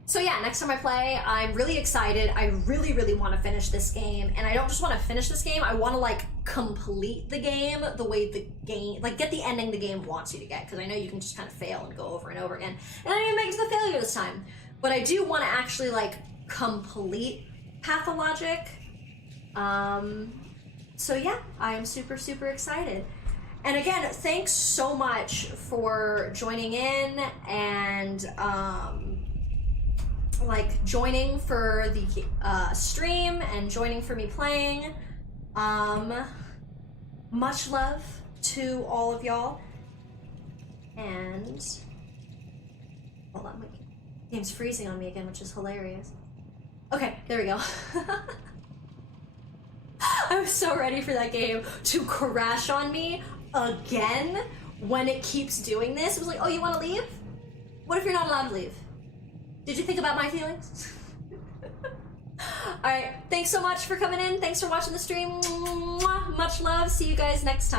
So yeah, next time I play, I'm really excited. I really, really want to finish this game, and I don't just want to finish this game, I want to, like, complete the game the way the game, like, get the ending the game wants you to get, because I know you can just kind of fail and go over and over again, and I didn't make it to the failure this time. But I do want to actually, like, complete Pathologic. So yeah, I am super, super excited. And again, thanks so much for joining in and, like, joining for the stream and joining for me playing. Much love to all of y'all. And hold on, my game's freezing on me again, which is hilarious. Okay, there we go. I was so ready for that game to crash on me again when it keeps doing this. It was like, oh, you want to leave? What if you're not allowed to leave? Did you think about my feelings? Alright, thanks so much for coming in. Thanks for watching the stream. Much love. See you guys next time.